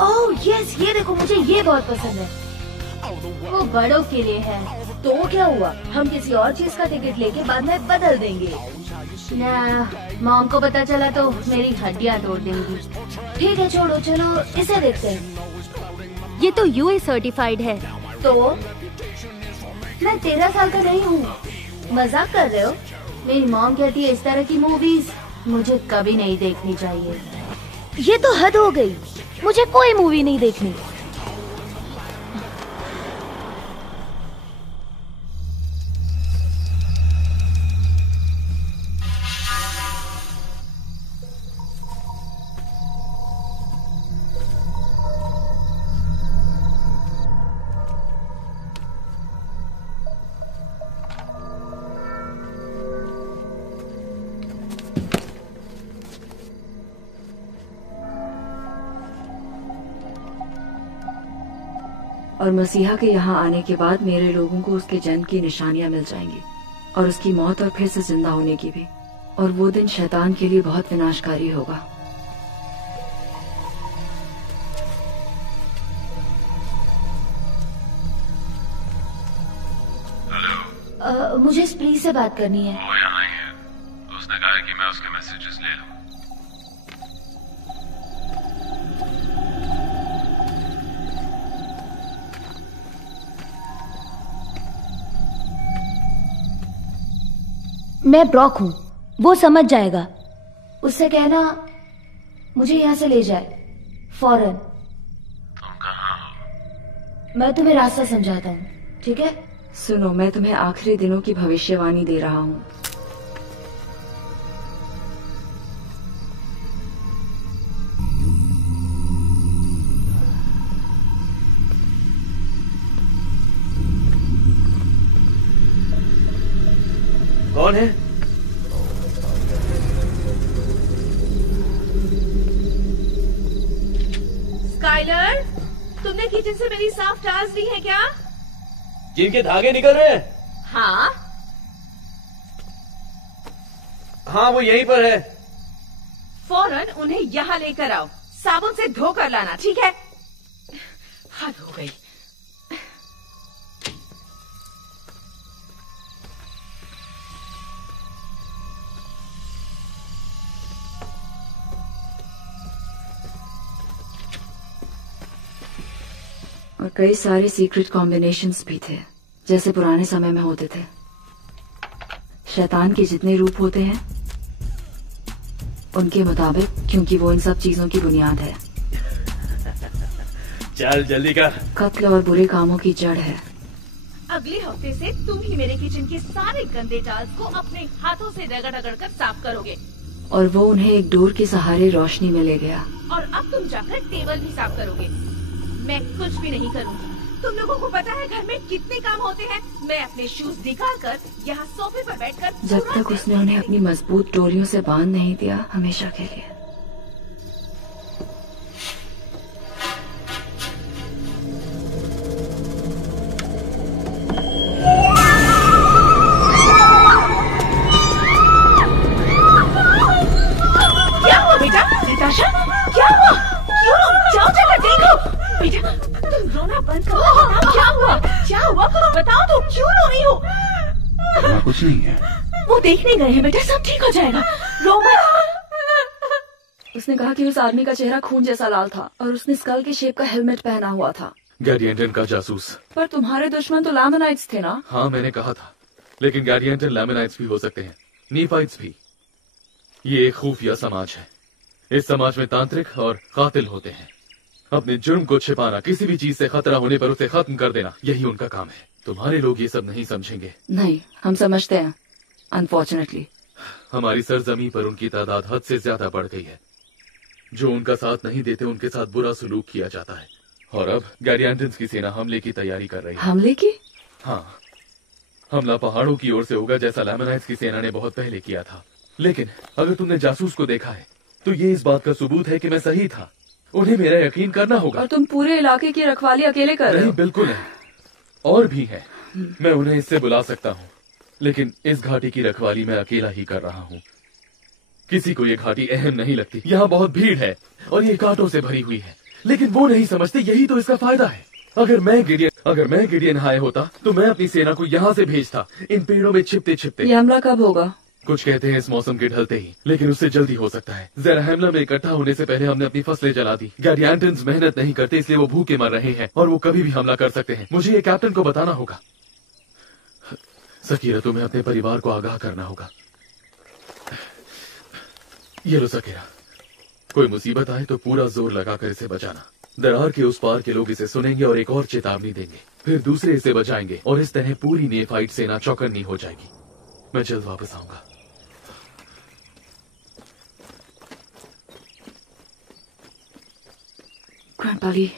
ओह यस, ये देखो, मुझे ये बहुत पसंद है। वो बड़ों के लिए है, तो क्या हुआ, हम किसी और चीज का टिकट लेके बाद में बदल देंगे। ना, मॉम को पता चला तो मेरी हड्डियां तोड़ देंगी। ठीक है छोड़ो, चलो इसे देखते हैं। ये तो यूए सर्टिफाइड है। तो मैं 13 साल का नहीं हूँ, मजाक कर रहे हो? मेरी मॉम कहती है इस तरह की मूवीज मुझे कभी नहीं देखनी चाहिए। ये तो हद हो गई, मुझे कोई मूवी नहीं देखनी। और मसीहा के यहाँ आने के बाद मेरे लोगों को उसके जन्म की निशानियां मिल जाएंगी, और उसकी मौत और फिर से जिंदा होने की भी। और वो दिन शैतान के लिए बहुत विनाशकारी होगा। मुझे स्प्री से बात करनी है। वो यहाँ ही है। उसने कहा है कि मैं उसके मैसेजेस ले लूं। मैं ब्रॉक हूँ, वो समझ जाएगा। उससे कहना मुझे यहाँ से ले जाए फौरन। तुम कहाँ हो? मैं तुम्हें रास्ता समझाता हूँ, ठीक है? सुनो, मैं तुम्हें आखिरी दिनों की भविष्यवाणी दे रहा हूँ। कौन है? स्काइलर, तुमने किचन से मेरी साफ टाल्स ली है क्या? जिनके धागे निकल रहे हैं? हाँ हाँ, वो यहीं पर है। फौरन उन्हें यहाँ लेकर आओ, साबुन से धोकर लाना, ठीक है? हद हो गई। और कई सारे सीक्रेट कॉम्बिनेशंस भी थे, जैसे पुराने समय में होते थे। शैतान के जितने रूप होते हैं उनके मुताबिक, क्योंकि वो इन सब चीजों की बुनियाद है। चल जल्दी कर। कत्ल और बुरे कामों की जड़ है। अगले हफ्ते से तुम ही मेरे किचन के सारे गंदे टाल्स को अपने हाथों से रगड़ कर साफ करोगे। और वो उन्हें एक डोर के सहारे रोशनी में ले गया। और अब तुम जाकर टेबल भी साफ करोगे। मैं कुछ भी नहीं करूँगी। तुम लोगों को पता है घर में कितने काम होते हैं। मैं अपने शूज निकाल कर यहाँ सोफे पर बैठकर जब तक उसने उन्हें अपनी मजबूत डोरियों से बांध नहीं दिया, हमेशा के लिए। क्या हुआ बेटा? नताशा, क्या हुआ? क्यों? जाओ जरा देखो। बेटा, तुम रोना बंद करो। बताओ क्या हुआ? क्या हुआ? बताओ तो, क्यों रो रही हो? कुछ नहीं है। वो देखने गए हैं बेटा, सब ठीक हो जाएगा। रो मत। उसने कहा कि उस आदमी का चेहरा खून जैसा लाल था और उसने स्कल के शेप का हेलमेट पहना हुआ था। गैरी एंटन का जासूस। पर तुम्हारे दुश्मन तो लैमनाइट्स थे ना? हाँ, मैंने कहा था, लेकिन गैरी एंटन लैमनाइट्स भी हो सकते हैं, नीफाइट्स भी। ये एक खुफिया समाज है। इस समाज में तांत्रिक और कातिल होते हैं। अपने जुर्म को छिपाना, किसी भी चीज से खतरा होने पर उसे खत्म कर देना, यही उनका काम है। तुम्हारे लोग ये सब नहीं समझेंगे। नहीं, हम समझते हैं, अनफॉर्चुनेटली। हमारी सरजमी पर उनकी तादाद हद से ज्यादा बढ़ गई है। जो उनका साथ नहीं देते उनके साथ बुरा सलूक किया जाता है। और अब गैरी एंटन की सेना हमले की तैयारी कर रही है। हमले की? हाँ, हमला पहाड़ों की ओर से होगा, जैसा लैमनाइट्स की सेना ने बहुत पहले किया था। लेकिन अगर तुमने जासूस को देखा है तो ये इस बात का सबूत है कि मैं सही था। उन्हें मेरा यकीन करना होगा। और तुम पूरे इलाके की रखवाली अकेले कर रहे हो? नहीं, बिल्कुल नहीं। और भी है। मैं उन्हें इससे बुला सकता हूँ, लेकिन इस घाटी की रखवाली मैं अकेला ही कर रहा हूँ। किसी को ये घाटी अहम नहीं लगती। यहाँ बहुत भीड़ है और ये कांटों से भरी हुई है, लेकिन वो नहीं समझते यही तो इसका फायदा है। अगर मैं गिरियन अगर मैं गिडियन हाई होता तो मैं अपनी सेना को यहाँ से भेजता, इन पेड़ों में छिपते छिपते। ये हमला कब होगा? कुछ कहते हैं इस मौसम के ढलते ही, लेकिन उससे जल्दी हो सकता है। ज़रा हमला में इकट्ठा होने से पहले हमने अपनी फसलें जला दी। गैडियंटन्स मेहनत नहीं करते, इसलिए वो भूखे मर रहे हैं और वो कभी भी हमला कर सकते हैं। मुझे ये कैप्टन को बताना होगा। सकीरा, तुम्हें अपने परिवार को आगाह करना होगा। ये लो सकीरा, कोई मुसीबत आए तो पूरा जोर लगाकर इसे बचाना। दरार के उस पार के लोग इसे सुनेंगे और एक और चेतावनी देंगे, फिर दूसरे इसे बचाएंगे और इस तरह पूरी नेफाइट सेना चौकन्नी हो जाएगी। मैं जल्द वापस आऊंगा। ग्रैंडपा ली,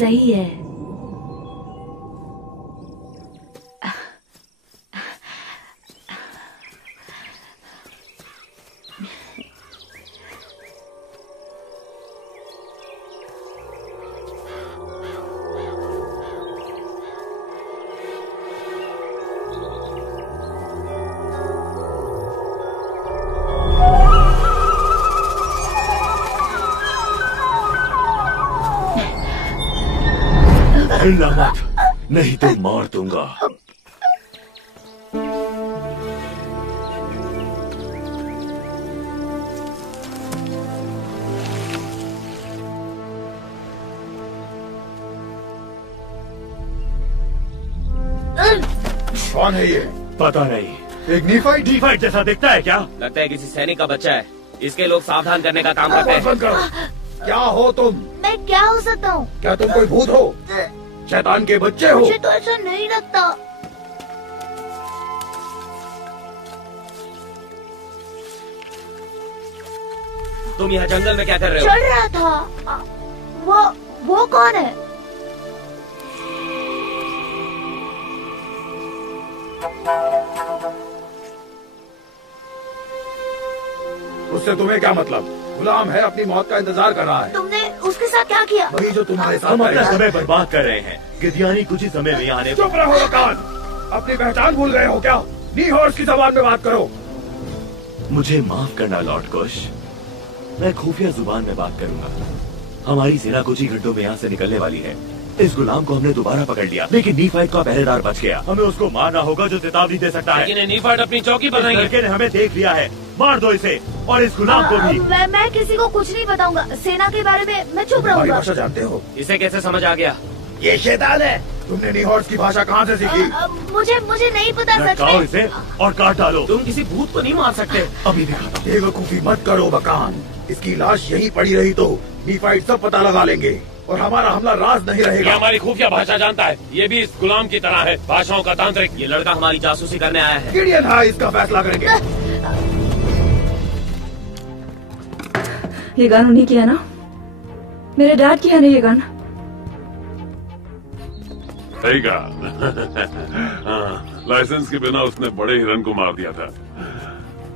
सही है। हिलना मत, नहीं तो मार दूंगा। कौन है ये? पता नहीं। एक नीफाइट? नीफाइट जैसा दिखता है क्या? लगता है किसी सैनिक का बच्चा है। इसके लोग सावधान करने का काम करते हैं। क्या हो तुम? मैं क्या हो सकता हूँ? क्या तुम कोई भूत हो? शैतान के बच्चे हो? मुझे तो ऐसा नहीं लगता। तुम यहाँ जंगल में क्या कर रहे हो? चल रहा था। वो कौन है? उससे तुम्हें क्या मतलब? गुलाम है, अपनी मौत का इंतजार कर रहा है। तुमने उसके साथ क्या किया? वही जो तुम्हारे साथ। हम अपना समय बर्बाद कर रहे हैं। गिदियानी कुछ ही समय में आने। चुप रहो वकान, अपनी पहचान भूल गए हो क्या? नीहॉर्स की जबान में बात करो। मुझे माफ करना लॉर्ड कुश, मैं खुफिया जुबान में बात करूंगा। हमारी सेना कुछ ही घंटों में यहाँ से निकलने वाली है। इस गुलाम को हमने दोबारा पकड़ लिया, लेकिन नीफाइट का पहरेदार बच गया। हमें उसको मारना होगा जो चेतावनी दे सकता है। लेकिन नीफाइट अपनी चौकी बनाई है। लड़के ने हमें देख लिया है, मार दो इसे और इस गुलाम को भी। मैं किसी को कुछ नहीं बताऊंगा। सेना के बारे में मैं चुप रहूंगा। भाषा जानते हो? इसे कैसे समझ आ गया? ये शैतान है। तुमने नीहॉर्स की भाषा कहाँ से सीखी? मुझे नहीं पता सच में। इसे और काट डालो। तुम किसी भूत को नहीं मार सकते। अभी दिखाता हूँ। बेवकूफी मत करो बकान, इसकी लाश यहीं पड़ी रही तो नीफाइट सब पता लगा लेंगे और हमारा हमला राज नहीं रहेगा। ये हमारी खुफिया भाषा जानता है। ये भी इस गुलाम की तरह है, भाषाओं का तांत्रिक। ये लड़का हमारी जासूसी करने आया है। गिडियन हाई इसका फैसला करेंगे। ये गन उन्हीं की है ना? मेरे डैड की है ना ये गन? सही कहा। लाइसेंस के बिना उसने बड़े हिरन को मार दिया था।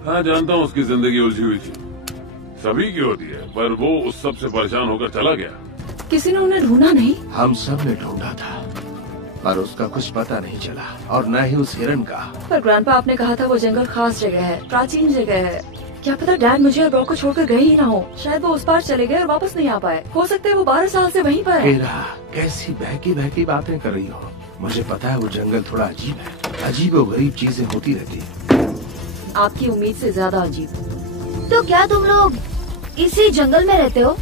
हाँ जानता हूँ उसकी जिंदगी उलझी हुई थी, सभी की होती है, पर वो उस सब से परेशान होकर चला गया। किसी ने उन्हें ढूंढा नहीं? हम सब ने ढूंढा था, और उसका कुछ पता नहीं चला, और न ही उस हिरन का। पर ग्रैंडपा आपने कहा था वो जंगल खास जगह है, प्राचीन जगह है। क्या पता डैड मुझे और ब्रॉक को छोड़कर गए ही ना हो। शायद वो उस पार चले गए और वापस नहीं आ पाए। हो सकता है वो 12 साल से वहीं पर है। हेरा, कैसी बहकी बहकी बातें कर रही हो। मुझे पता है वो जंगल थोड़ा अजीब है, अजीब और गरीब चीजें होती रहती है। आपकी उम्मीद से ज्यादा अजीब। तो क्या तुम लोग इसी जंगल में रहते हो?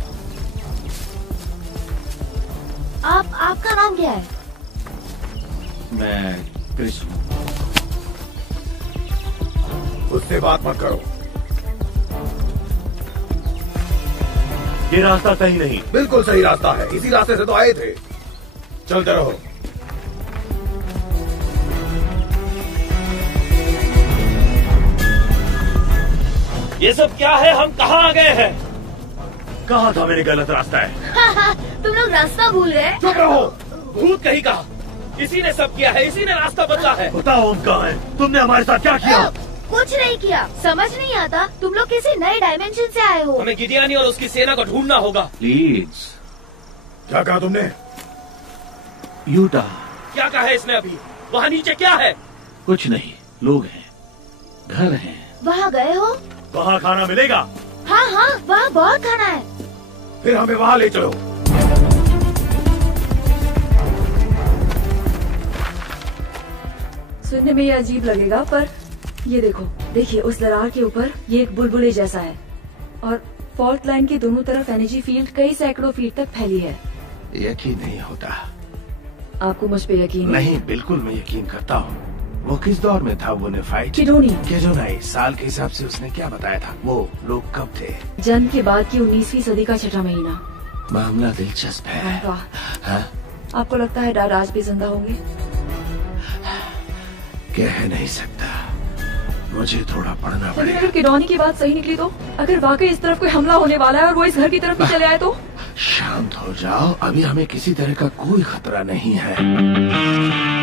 आपका नाम क्या है? मैं कृष्ण। उससे बात मत करो। ये रास्ता सही नहीं। बिल्कुल सही रास्ता है, इसी रास्ते से तो आए थे। चलते रहो। ये सब क्या है? हम कहाँ आ गए हैं? कहा था मैंने गलत रास्ता है। तुम लोग रास्ता भूल गए। चुप रहो, भूत कहीं का। इसी ने सब किया है, इसी ने रास्ता बदला है। बताओ हम कहाँ हैं? तुमने हमारे साथ क्या किया? कुछ नहीं किया। समझ नहीं आता, तुम लोग किसी नए डायमेंशन से आए हो। हमें गिडियानी और उसकी सेना को ढूंढना होगा। प्लीज। क्या कहा तुमने? यूटा। क्या कहा है इसने अभी? वहाँ नीचे क्या है? कुछ नहीं, लोग हैं, घर हैं। वहाँ गए हो? वहाँ खाना मिलेगा? हाँ हाँ, वहाँ बहुत खाना है। फिर हमें वहाँ ले चलो। सुनने में ये अजीब लगेगा, पर ये देखो, देखिए उस दरार के ऊपर ये एक बुलबुले जैसा है, और फॉल्ट लाइन के दोनों तरफ एनर्जी फील्ड कई सैकड़ों फीट तक फैली है। यकीन नहीं होता। आपको मुझ पे यकीन नहीं? बिल्कुल मैं यकीन करता हूँ। वो किस दौर में था वो नेफाइट? किडोनी। साल के हिसाब से उसने क्या बताया था? वो लोग कब थे? जन्म के बाद की 19वीं सदी का छठा महीना। मामला दिलचस्प है। हाँ? आपको लगता है डैड आज भी जिंदा होंगे? कह नहीं सकता, मुझे थोड़ा पढ़ना पड़ेगा। अगर किडोनी की बात सही निकली तो, अगर वाकई इस तरफ कोई हमला होने वाला है और वो इस घर की तरफ ही चले आए तो? शांत हो जाओ, अभी हमें किसी तरह का कोई खतरा नहीं है।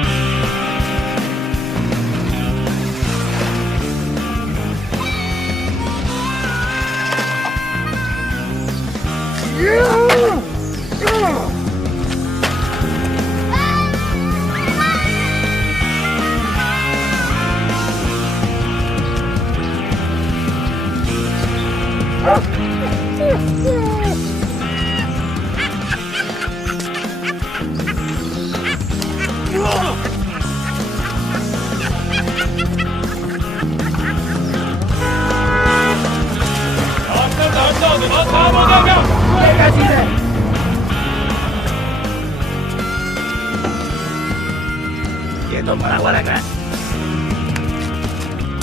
ये तो मरा हुआ लग रहा है।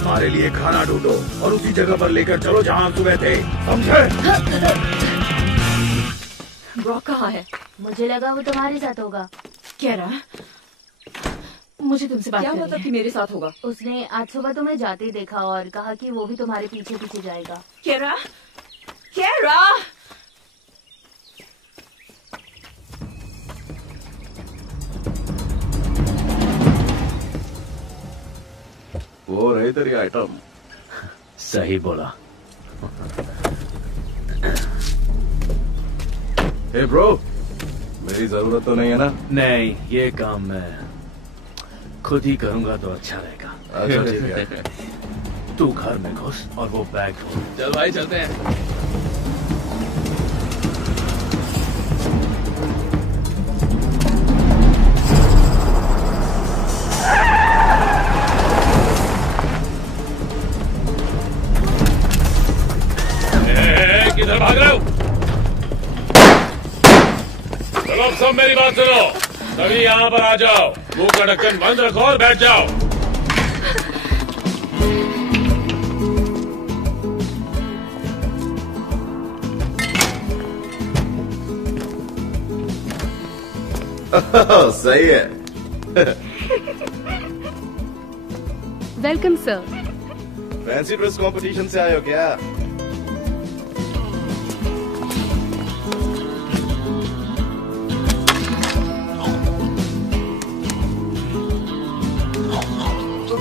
हमारे लिए खाना ढूंढो और उसी जगह पर लेकर चलो जहाँ सुबह थे, समझे? ब्रॉक कहाँ है? मुझे लगा वो तुम्हारे साथ होगा। क्या रहा? मुझे तुमसे बात करनी है। क्या मतलब कि मेरे साथ होगा? उसने आज सुबह तुम्हें जाते देखा और कहा कि वो भी तुम्हारे पीछे पीछे जाएगा। केरा? केरा? वो रही तेरी आइटम। सही बोला। हे ब्रो, मेरी जरूरत तो नहीं है ना? नहीं, ये काम मैं खुद ही करूंगा तो अच्छा रहेगा। अच्छा ठीक है। तू घर में घुस और वो बैग ढूंढ। चल भाई चलते हैं। किधर भाग रहे हो? चलो सब मेरी बात सुनो, सभी यहाँ पर आ जाओ, मुंह का ढक्कन बंद रखो और बैठ जाओ। सही है। Welcome sir. Fancy dress competition से आए हो क्या?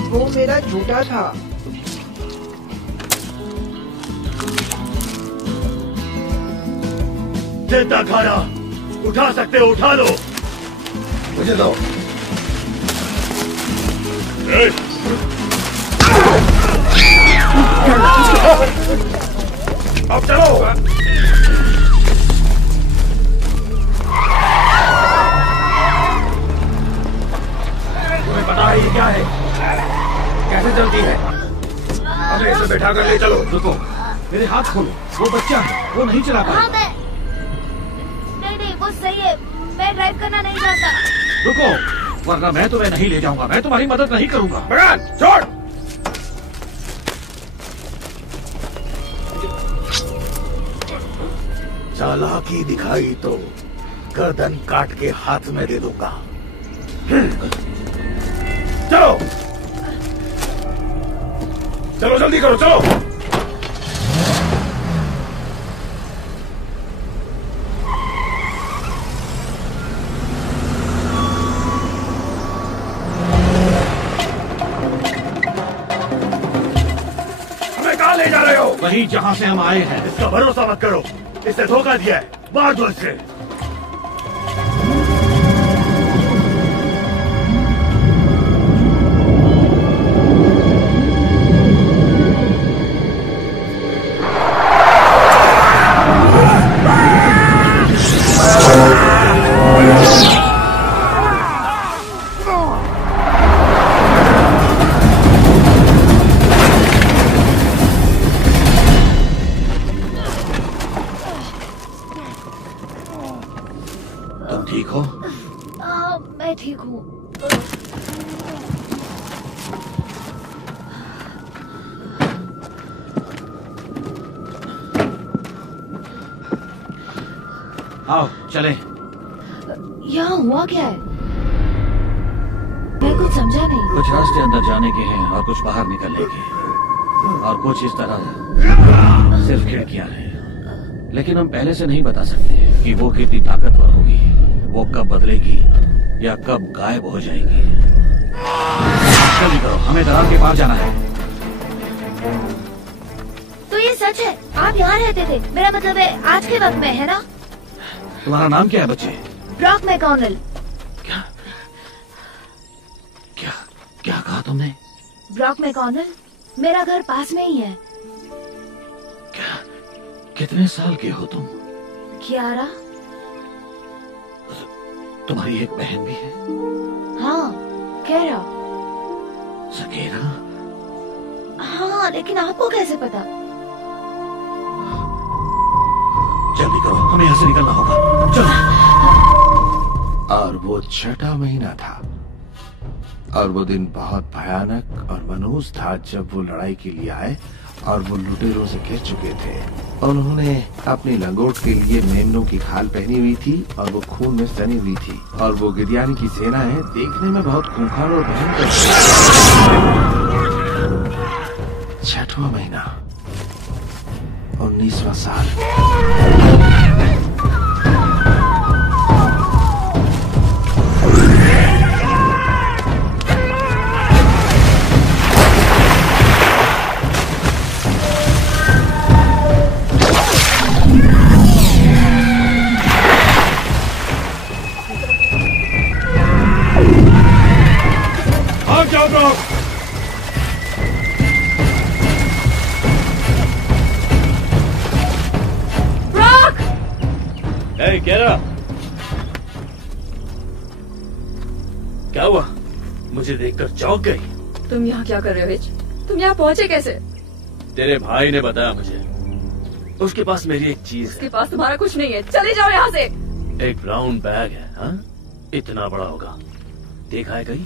वो मेरा झूठा था। जितना खाना उठा सकते हो उठा लो। मुझे दो। अब चलो। तुम्हें पता है ये क्या है? कैसे चलती है? अबे इसे बैठा कर ले चलो। रुको, मेरे हाथ खोलो। वो बच्चा है, वो नहीं चला हाँ, पाएगा। नहीं वो सही है, मैं ड्राइव करना नहीं चाहता। रुको, वरना मैं तुम्हें नहीं ले जाऊंगा। मैं तुम्हारी मदद नहीं करूंगा। भगवान, छोड़। चालाकी दिखाई तो गर्दन काट के हाथ में दे दूंगा। चलो चलो, जल्दी करो, चलो। हमें कहाँ ले जा रहे हो? वहीं जहाँ से हम आए हैं। इसका भरोसा मत करो, इसने धोखा दिया है। मार दो इसे। मैं ठीक हूँ। आओ चले। यहाँ हुआ क्या है? मैं कुछ समझा नहीं। कुछ रास्ते अंदर जाने के हैं और कुछ बाहर निकलने के, और कुछ इस तरह सिर्फ खिड़कियां हैं। लेकिन हम पहले से नहीं बता सकते कि वो कितनी ताकतवर होगी, वो कब बदलेगी या कब गायब हो जाएगी। जल्दी करो, हमें दरार के पार जाना है। तो ये सच है, आप यहाँ रहते थे? मेरा मतलब है आज के वक्त में, है ना? तुम्हारा नाम क्या है बच्चे? ब्रॉक मैकॉनल। क्या कहा तुमने? ब्रॉक मैकॉनल, मेरा घर पास में ही है। कितने साल के हो तुम? 11। तुम्हारी एक बहन भी है? हाँ, केरा। सकेरा? हाँ, लेकिन आपको कैसे पता? जल्दी करो, हमें यहाँ से निकलना होगा। चलो। और वो 6वां महीना था और वो दिन बहुत भयानक और मनहूस था जब वो लड़ाई के लिए आए और वो लुटेरों से घिर चुके थे। उन्होंने अपनी लंगोट के लिए मेमनों की खाल पहनी हुई थी और वो खून में सनी हुई थी। और वो गिरयानी की सेना है, देखने में बहुत खूंखार और भयंकर। 6वां महीना, 19वां साल। जाओ ब्रॉक। ब्रॉक! केरा, क्या हुआ? मुझे देखकर चौंक गई। तुम यहाँ क्या कर रहे हो हिच? तुम यहाँ पहुँचे कैसे? तेरे भाई ने बताया मुझे। उसके पास मेरी एक चीज है। उसके पास तुम्हारा कुछ नहीं है, चले जाओ यहाँ से। एक ब्राउन बैग है। हाँ, इतना बड़ा होगा। देखा है कहीं?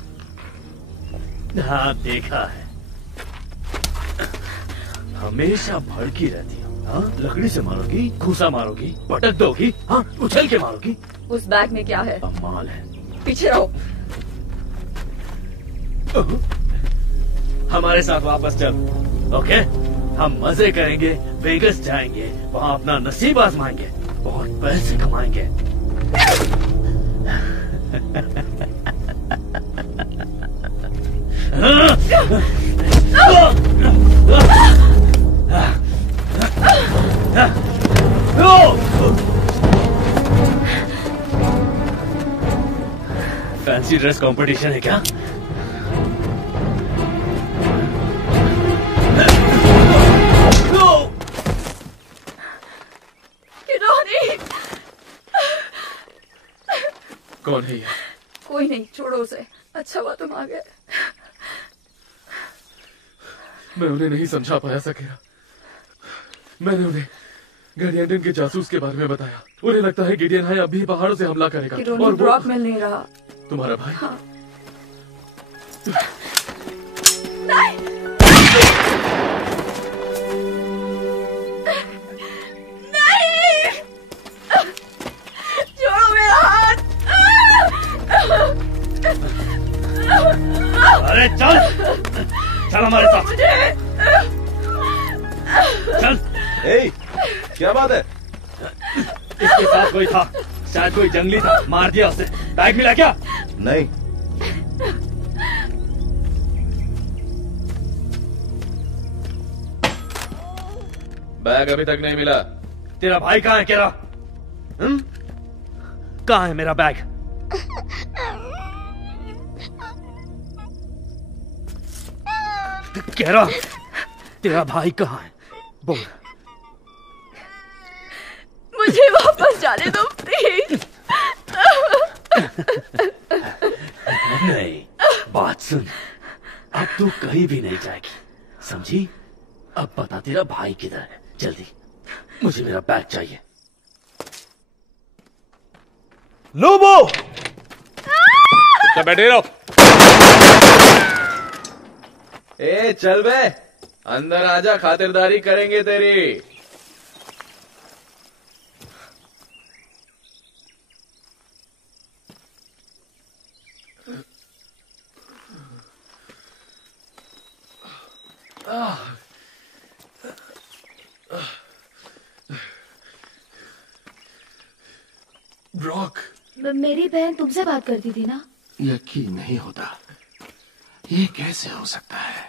हाँ, देखा है। हमेशा भड़की रहती हो। हाँ, लकड़ी से मारोगी, घूसा मारोगी, पटक दोगी, हाँ, उछल के मारोगी। उस बैग में क्या है? माल है। पीछे रहो। हमारे साथ वापस चल। ओके? हम मजे करेंगे, वेगस जाएंगे, वहाँ अपना नसीब आजमाएंगे, बहुत पैसे कमाएंगे। फैंसी ड्रेस कंपटीशन है क्या? कौन है ये? कोई नहीं, छोड़ो उसे। अच्छा हुआ तुम आ गए। मैं उन्हें नहीं समझा पाया सकेरा। मैंने उन्हें गार्डियन के जासूस के बारे में बताया। उन्हें लगता है गिडियन हाई अभी पहाड़ों से हमला करेगा और ब्रॉक मिल नहीं रहा। तुम्हारा भाई? हाँ। नहीं! नहीं! छोड़ो मेरा हाथ! अरे चल, चल हमारे साथ। चल। ए, क्या बात है? इसके साथ कोई था, शायद कोई जंगली था, मार दिया उसे। बैग मिला क्या? नहीं। बैग अभी तक नहीं मिला। तेरा भाई कहाँ है केरा? कहाँ है मेरा बैग? केरा, तेरा भाई कहाँ है? बोल। मुझे वापस जाने दो प्लीज। नहीं, बात सुन, अब तू कहीं भी नहीं जाएगी, समझी? अब बता तेरा भाई किधर है? जल्दी, मुझे मेरा बैग चाहिए। लोबो! तो बैठे रहो। ए चल बे, अंदर आजा, खातिरदारी करेंगे तेरी। ब्रॉक, मेरी बहन तुमसे बात करती थी ना? यकीन नहीं होता, ये कैसे हो सकता है?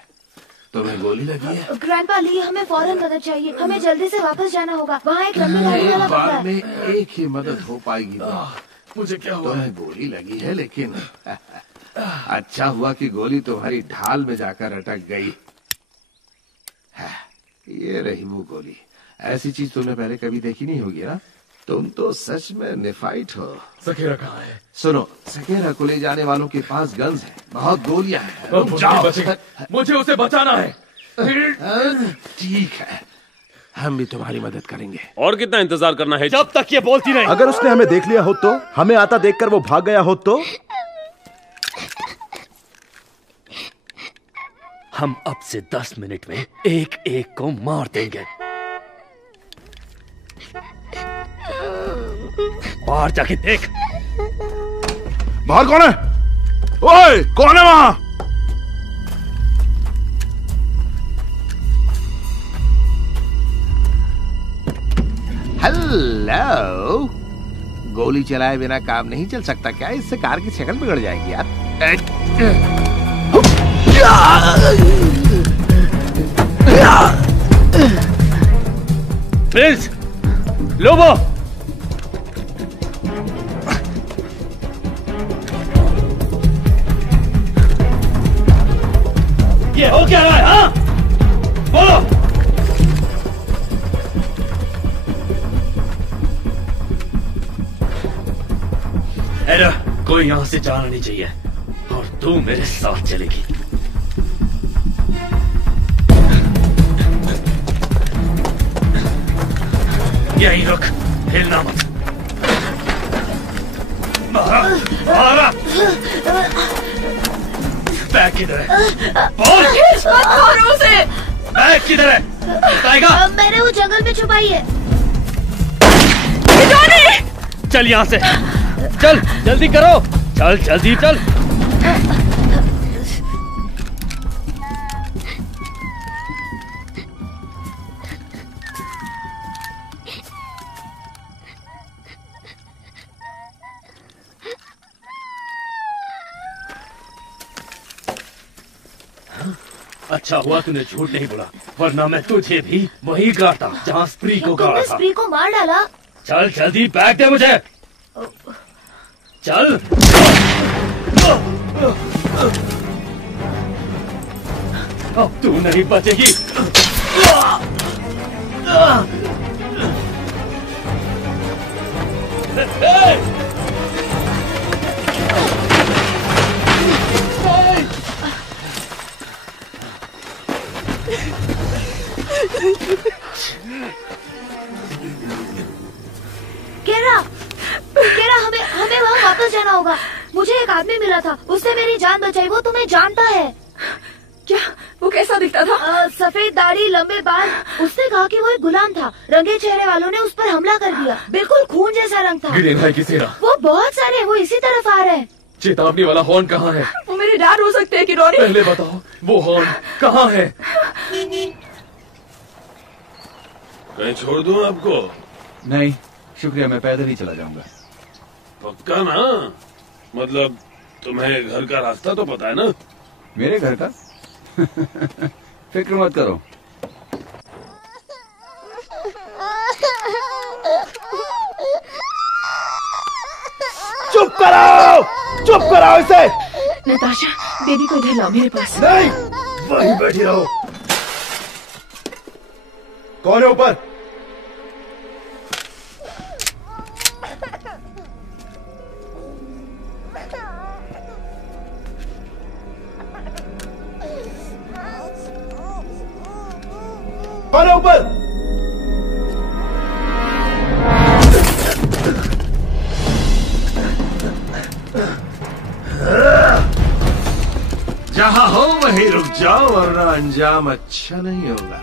तुम्हें गोली लगी है? ग्रैंडपा ली, हमें फौरन मदद चाहिए। हमें जल्दी से वापस जाना होगा। वहाँ एक लंबी गाड़ी वाला एक बंदा बार है। में एक ही मदद हो पाएगी। मुझे क्या हुआ? तुम्हें गोली लगी है, लेकिन अच्छा हुआ कि गोली तुम्हारी ढाल में जाकर अटक गई। ये रही वो गोली। ऐसी चीज तुमने पहले कभी देखी नहीं होगी ना? तुम तो सच में निफाइट हो। सकेरा कहाँ है? सुनो, सकेरा को ले जाने वालों के पास गन्स है, बहुत गोलियां हैं। अब जाओ। बचेगा। मुझे उसे बचाना है। ठीक है, हम भी तुम्हारी मदद करेंगे। और कितना इंतजार करना है? जब तक ये बोलती नहीं। अगर उसने हमें देख लिया हो तो, हमें आता देखकर वो भाग गया हो तो? हम अब से 10 मिनट में एक एक को मार देंगे। बाहर जाके देख। बाहर कौन है? ओए, कौन है वहां? हेलो, गोली चलाए बिना काम नहीं चल सकता क्या? इससे कार की शक्ल बिगड़ जाएगी यार। प्रिंस, लोबो, ये हो क्या रहा है? हाँ, बोलो। एरा, कोई यहां से जाना नहीं चाहिए और तू मेरे साथ चलेगी। यहीं रुक, हिलना मत। मारा। बैग किधर है? बोल। मत मारो उसे। बैग किधर है? बताएगा? मैंने वो जंगल में छुपाई है। चल यहाँ से, चल जल्दी करो, चल जल्दी चल। अच्छा हुआ तूने झूठ नहीं बोला, वरना मैं तुझे भी वही गाड़ता जहाँ स्प्री को गाड़ा तुमने था। स्प्री को मार डाला। चल जल्दी बैग दे मुझे, चल। अब तू नहीं बचेगी। जाना होगा। मुझे एक आदमी मिला था, उसने मेरी जान बचाई। वो तुम्हें जानता है। क्या? वो कैसा दिखता था? सफेद दाढ़ी, लंबे बाल। उसने कहा कि वो एक गुलाम था। रंगे चेहरे वालों ने उस पर हमला कर दिया। बिल्कुल खून जैसा रंग था। ग्रीन है किसी का? वो बहुत सारे, वो इसी तरफ आ रहे हैं। चेतावनी वाला हॉर्न कहाँ है? वो मेरे डैड हो सकते हैं कि रोनी? पहले बताओ वो हॉर्न कहाँ है? कहीं छोड़ दूं आपको? नहीं शुक्रिया, मैं पैदल ही चला जाऊंगा। पक्का ना? मतलब तुम्हें घर का रास्ता तो पता है ना? मेरे घर का? फिक्र मत करो। चुप कराओ, चुप कराओ इसे। नताशा, बेबी को इधर लाओ मेरे पास। नहीं, वहीं बैठी रहो। कौन है ऊपर? कौन है ऊपर? जहां हो वहीं रुक जाओ, वरना अंजाम अच्छा नहीं होगा।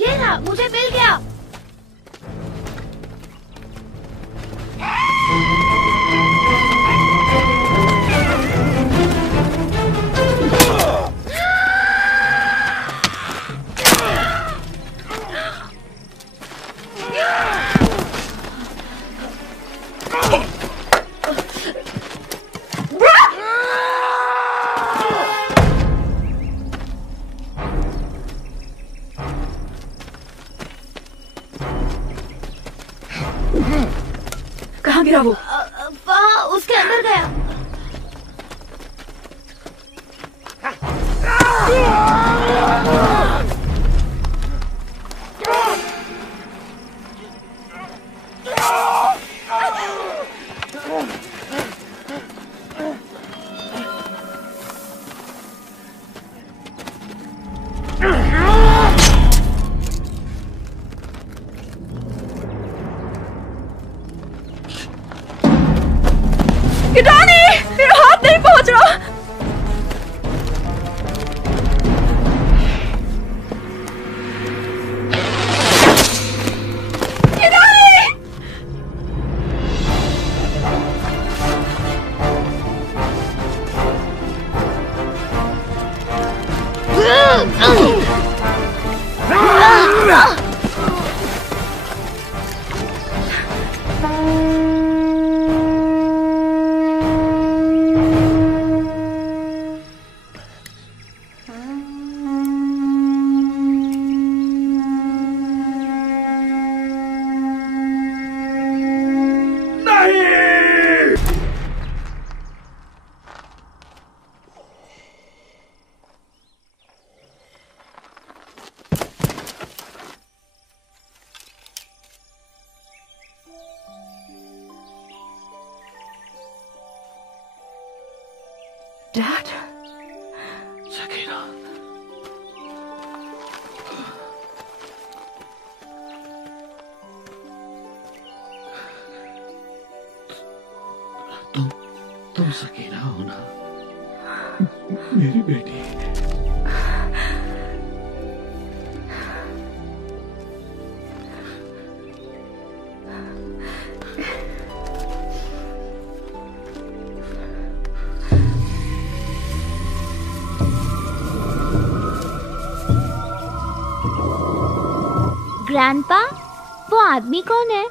ये ना, मुझे मिल गया। कहाँ गिरा वो? वहाँ उसके अंदर गया। किटानी, मेरा हाथ नहीं पहुंच रहा। डैड, सकीना, तुम सकीना हो ना, मेरी बेटी। ग्रैंडपा, वो आदमी कौन है?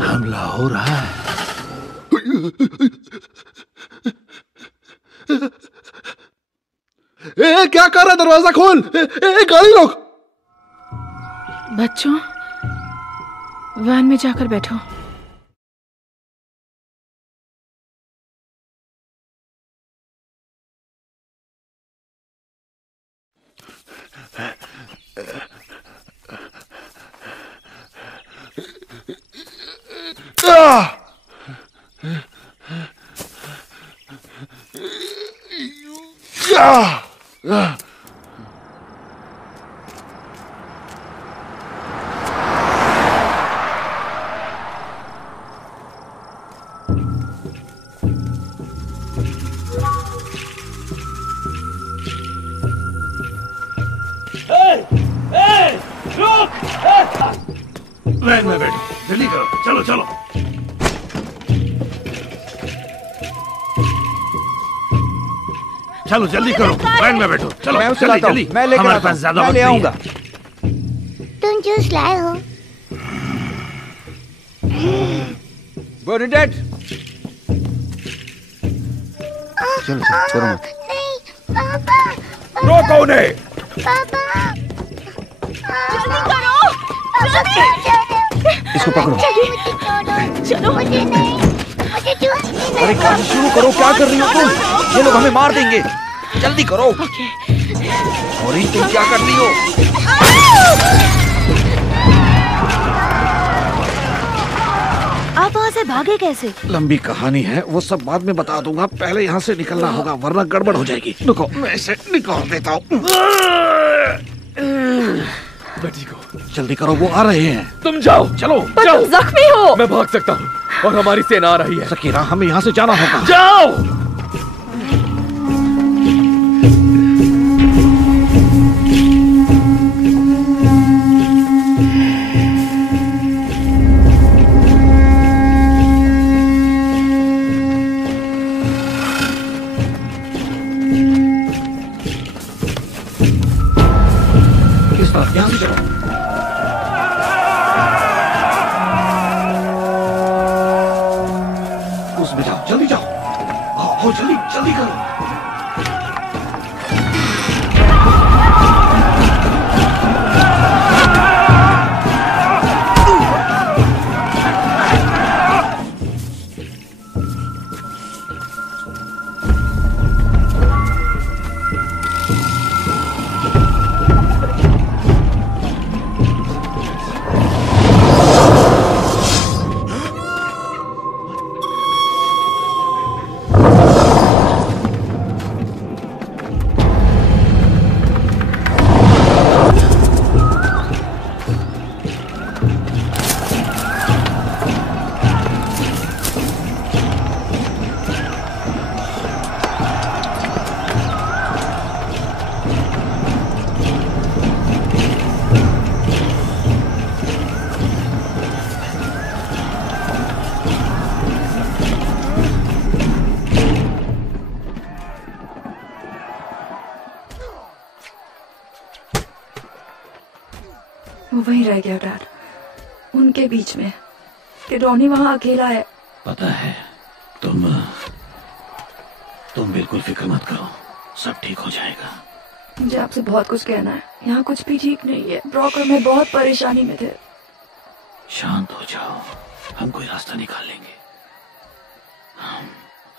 हमला हो रहा है। क्या कर रहा? दरवाजा खोल। गाड़ी रोक। बच्चों, वैन में जाकर बैठो। वैन में बैठो, जल्दी करो, चलो चलो। चलो जल्दी करो, वैन में बैठो, चलो मैं जल्दी जल्दी। मैं लेकर हमारे आता पास हूँ, ज्यादा मैं वक्त ले नहीं आऊंगा। है। तुम जूस लाए हो? बर्नाडेट, चलो करो मत। नहीं पापा, रोको उन्हें। पापा जल्दी करो, जल्दी। इसको पकड़ो। चलो मुझे नहीं, मुझे जूस पीना अरे है। काम शुरू करो, क्या कर रही हो तुम? ये लोग हमें मार देंगे, जल्दी करो। और तुम क्या कर रही हो? आप वहाँ से भागे कैसे? लंबी कहानी है, वो सब बाद में बता दूंगा। पहले यहाँ से निकलना होगा, वरना गड़बड़ हो जाएगी। रुको, मैं इसे निकाल देता हूँ। बेटी को जल्दी करो, वो आ रहे हैं। तुम जाओ, चलो पर जाओ। तुम जख्मी हो। मैं भाग सकता हूँ और हमारी सेना आ रही है। सकीना, हमें यहाँ से जाना होगा। जाओ। इस तरफ, यहाँ से चलो। उसमें जाओ, जल्दी जाओ। आओ जल्दी जल्दी करो। वो वहीं रह गया डैड, उनके बीच में कि रॉनी वहाँ अकेला है। पता है, तुम बिल्कुल फिक्र मत करो, सब ठीक हो जाएगा। मुझे आपसे बहुत कुछ कहना है, यहाँ कुछ भी ठीक नहीं है। ब्रॉक और मैं बहुत परेशानी में थे। शांत हो जाओ, हम कोई रास्ता निकाल लेंगे।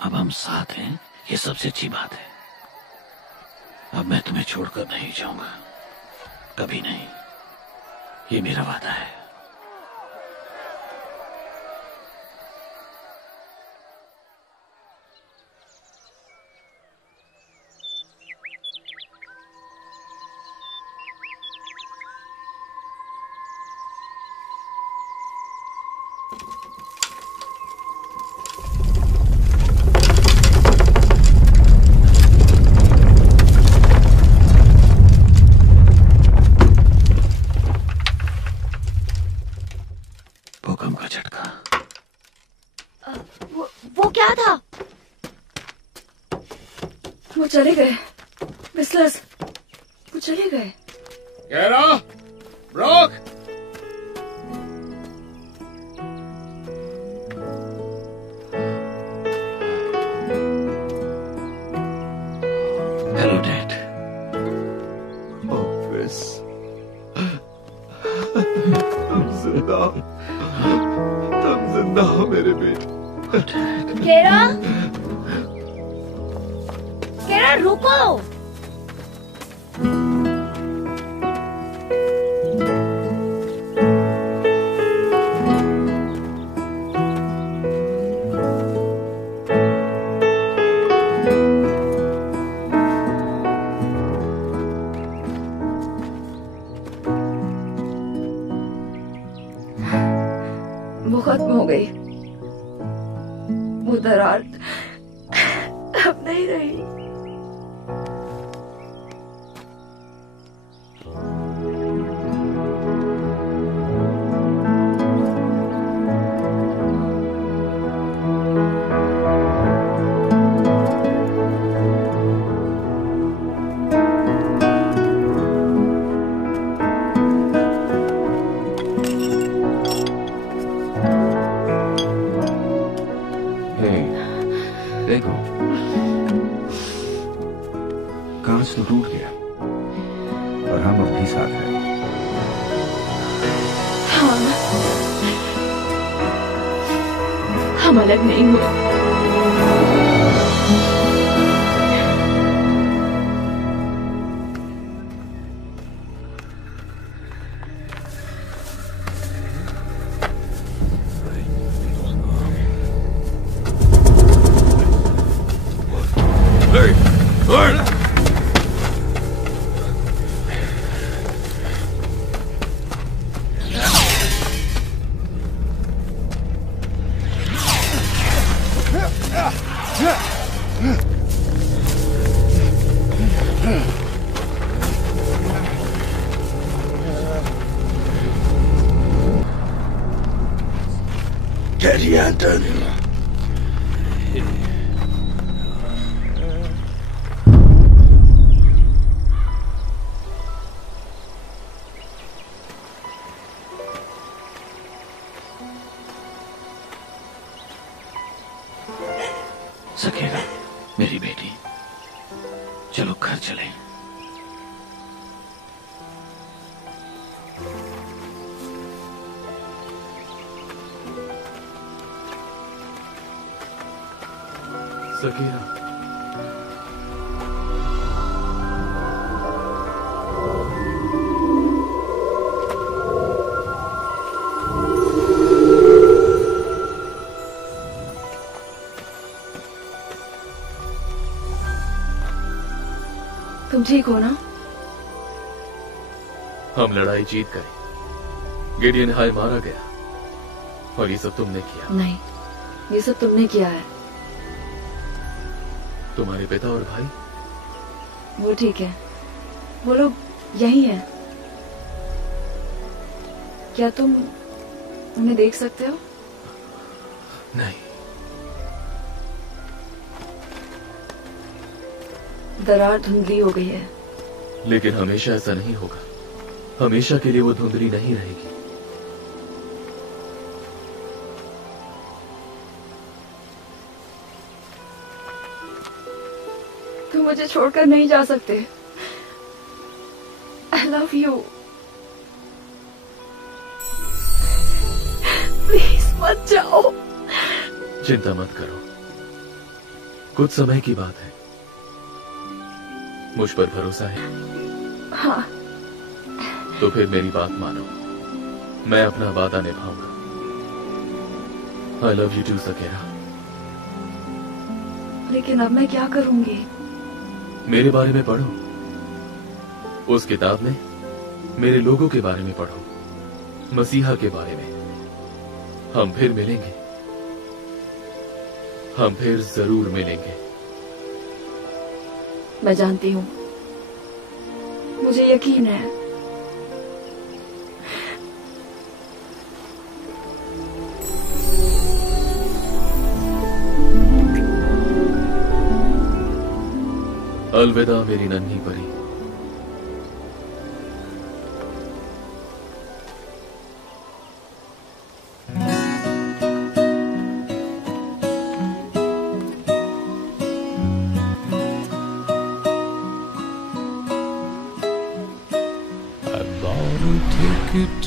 अब हम साथ हैं, ये सबसे अच्छी बात है। अब मैं तुम्हें छोड़कर नहीं जाऊंगा, कभी नहीं, ये मेरा वादा है। भूकंप का झटका। वो क्या था? वो चले गए, विस्लर्स, वो चले गए। कैरा, ब्रॉक, हेलो डैड। ऑफिस, तुम जिंदा हो मेरे बेटे। केरा, केरा रुको। कांच तो टूट गया और हम अब भी साथ हैं। हाँ, हम अलग नहीं हुए। Daddy Anton. सकेरा, मेरी बेटी, चलो घर चलें। सकीरा, तुम ठीक हो ना? हम लड़ाई जीत गए। गिडियन हाई मारा गया और ये सब तुमने किया। नहीं, ये सब तुमने किया है। तुम्हारे पिता और भाई? वो ठीक है, वो लोग यही हैं। क्या तुम उन्हें देख सकते हो? नहीं। दरार धुंधली हो गई है। लेकिन हमेशा ऐसा नहीं होगा। हमेशा के लिए वो धुंधली नहीं रहेगी। तुम मुझे छोड़कर नहीं जा सकते। I love you. प्लीज मत जाओ। चिंता मत करो, कुछ समय की बात है। मुझ पर भरोसा है? हाँ। तो फिर मेरी बात मानो, मैं अपना वादा निभाऊंगा। I love you too, सकेरा। लेकिन अब मैं क्या करूंगी? मेरे बारे में पढ़ो। उस किताब में मेरे लोगों के बारे में पढ़ो, मसीहा के बारे में। हम फिर मिलेंगे, हम फिर जरूर मिलेंगे। मैं जानती हूँ, मुझे यकीन है। अलविदा मेरी नन्ही परी।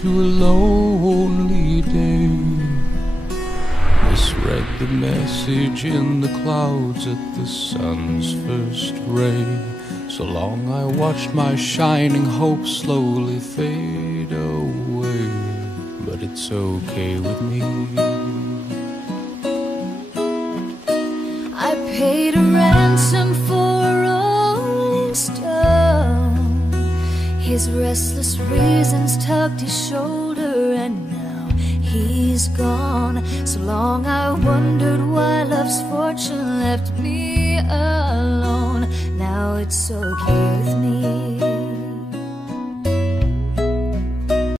To a lonely day, misread the message in the clouds at the sun's first ray. So long I watched my shining hope slowly fade away, but it's okay with me. I paid a ransom for a rolling stone. His restless reasons tugged his shoulder, and now he's gone. So long I wondered why love's fortune left me alone. Now it's okay with me.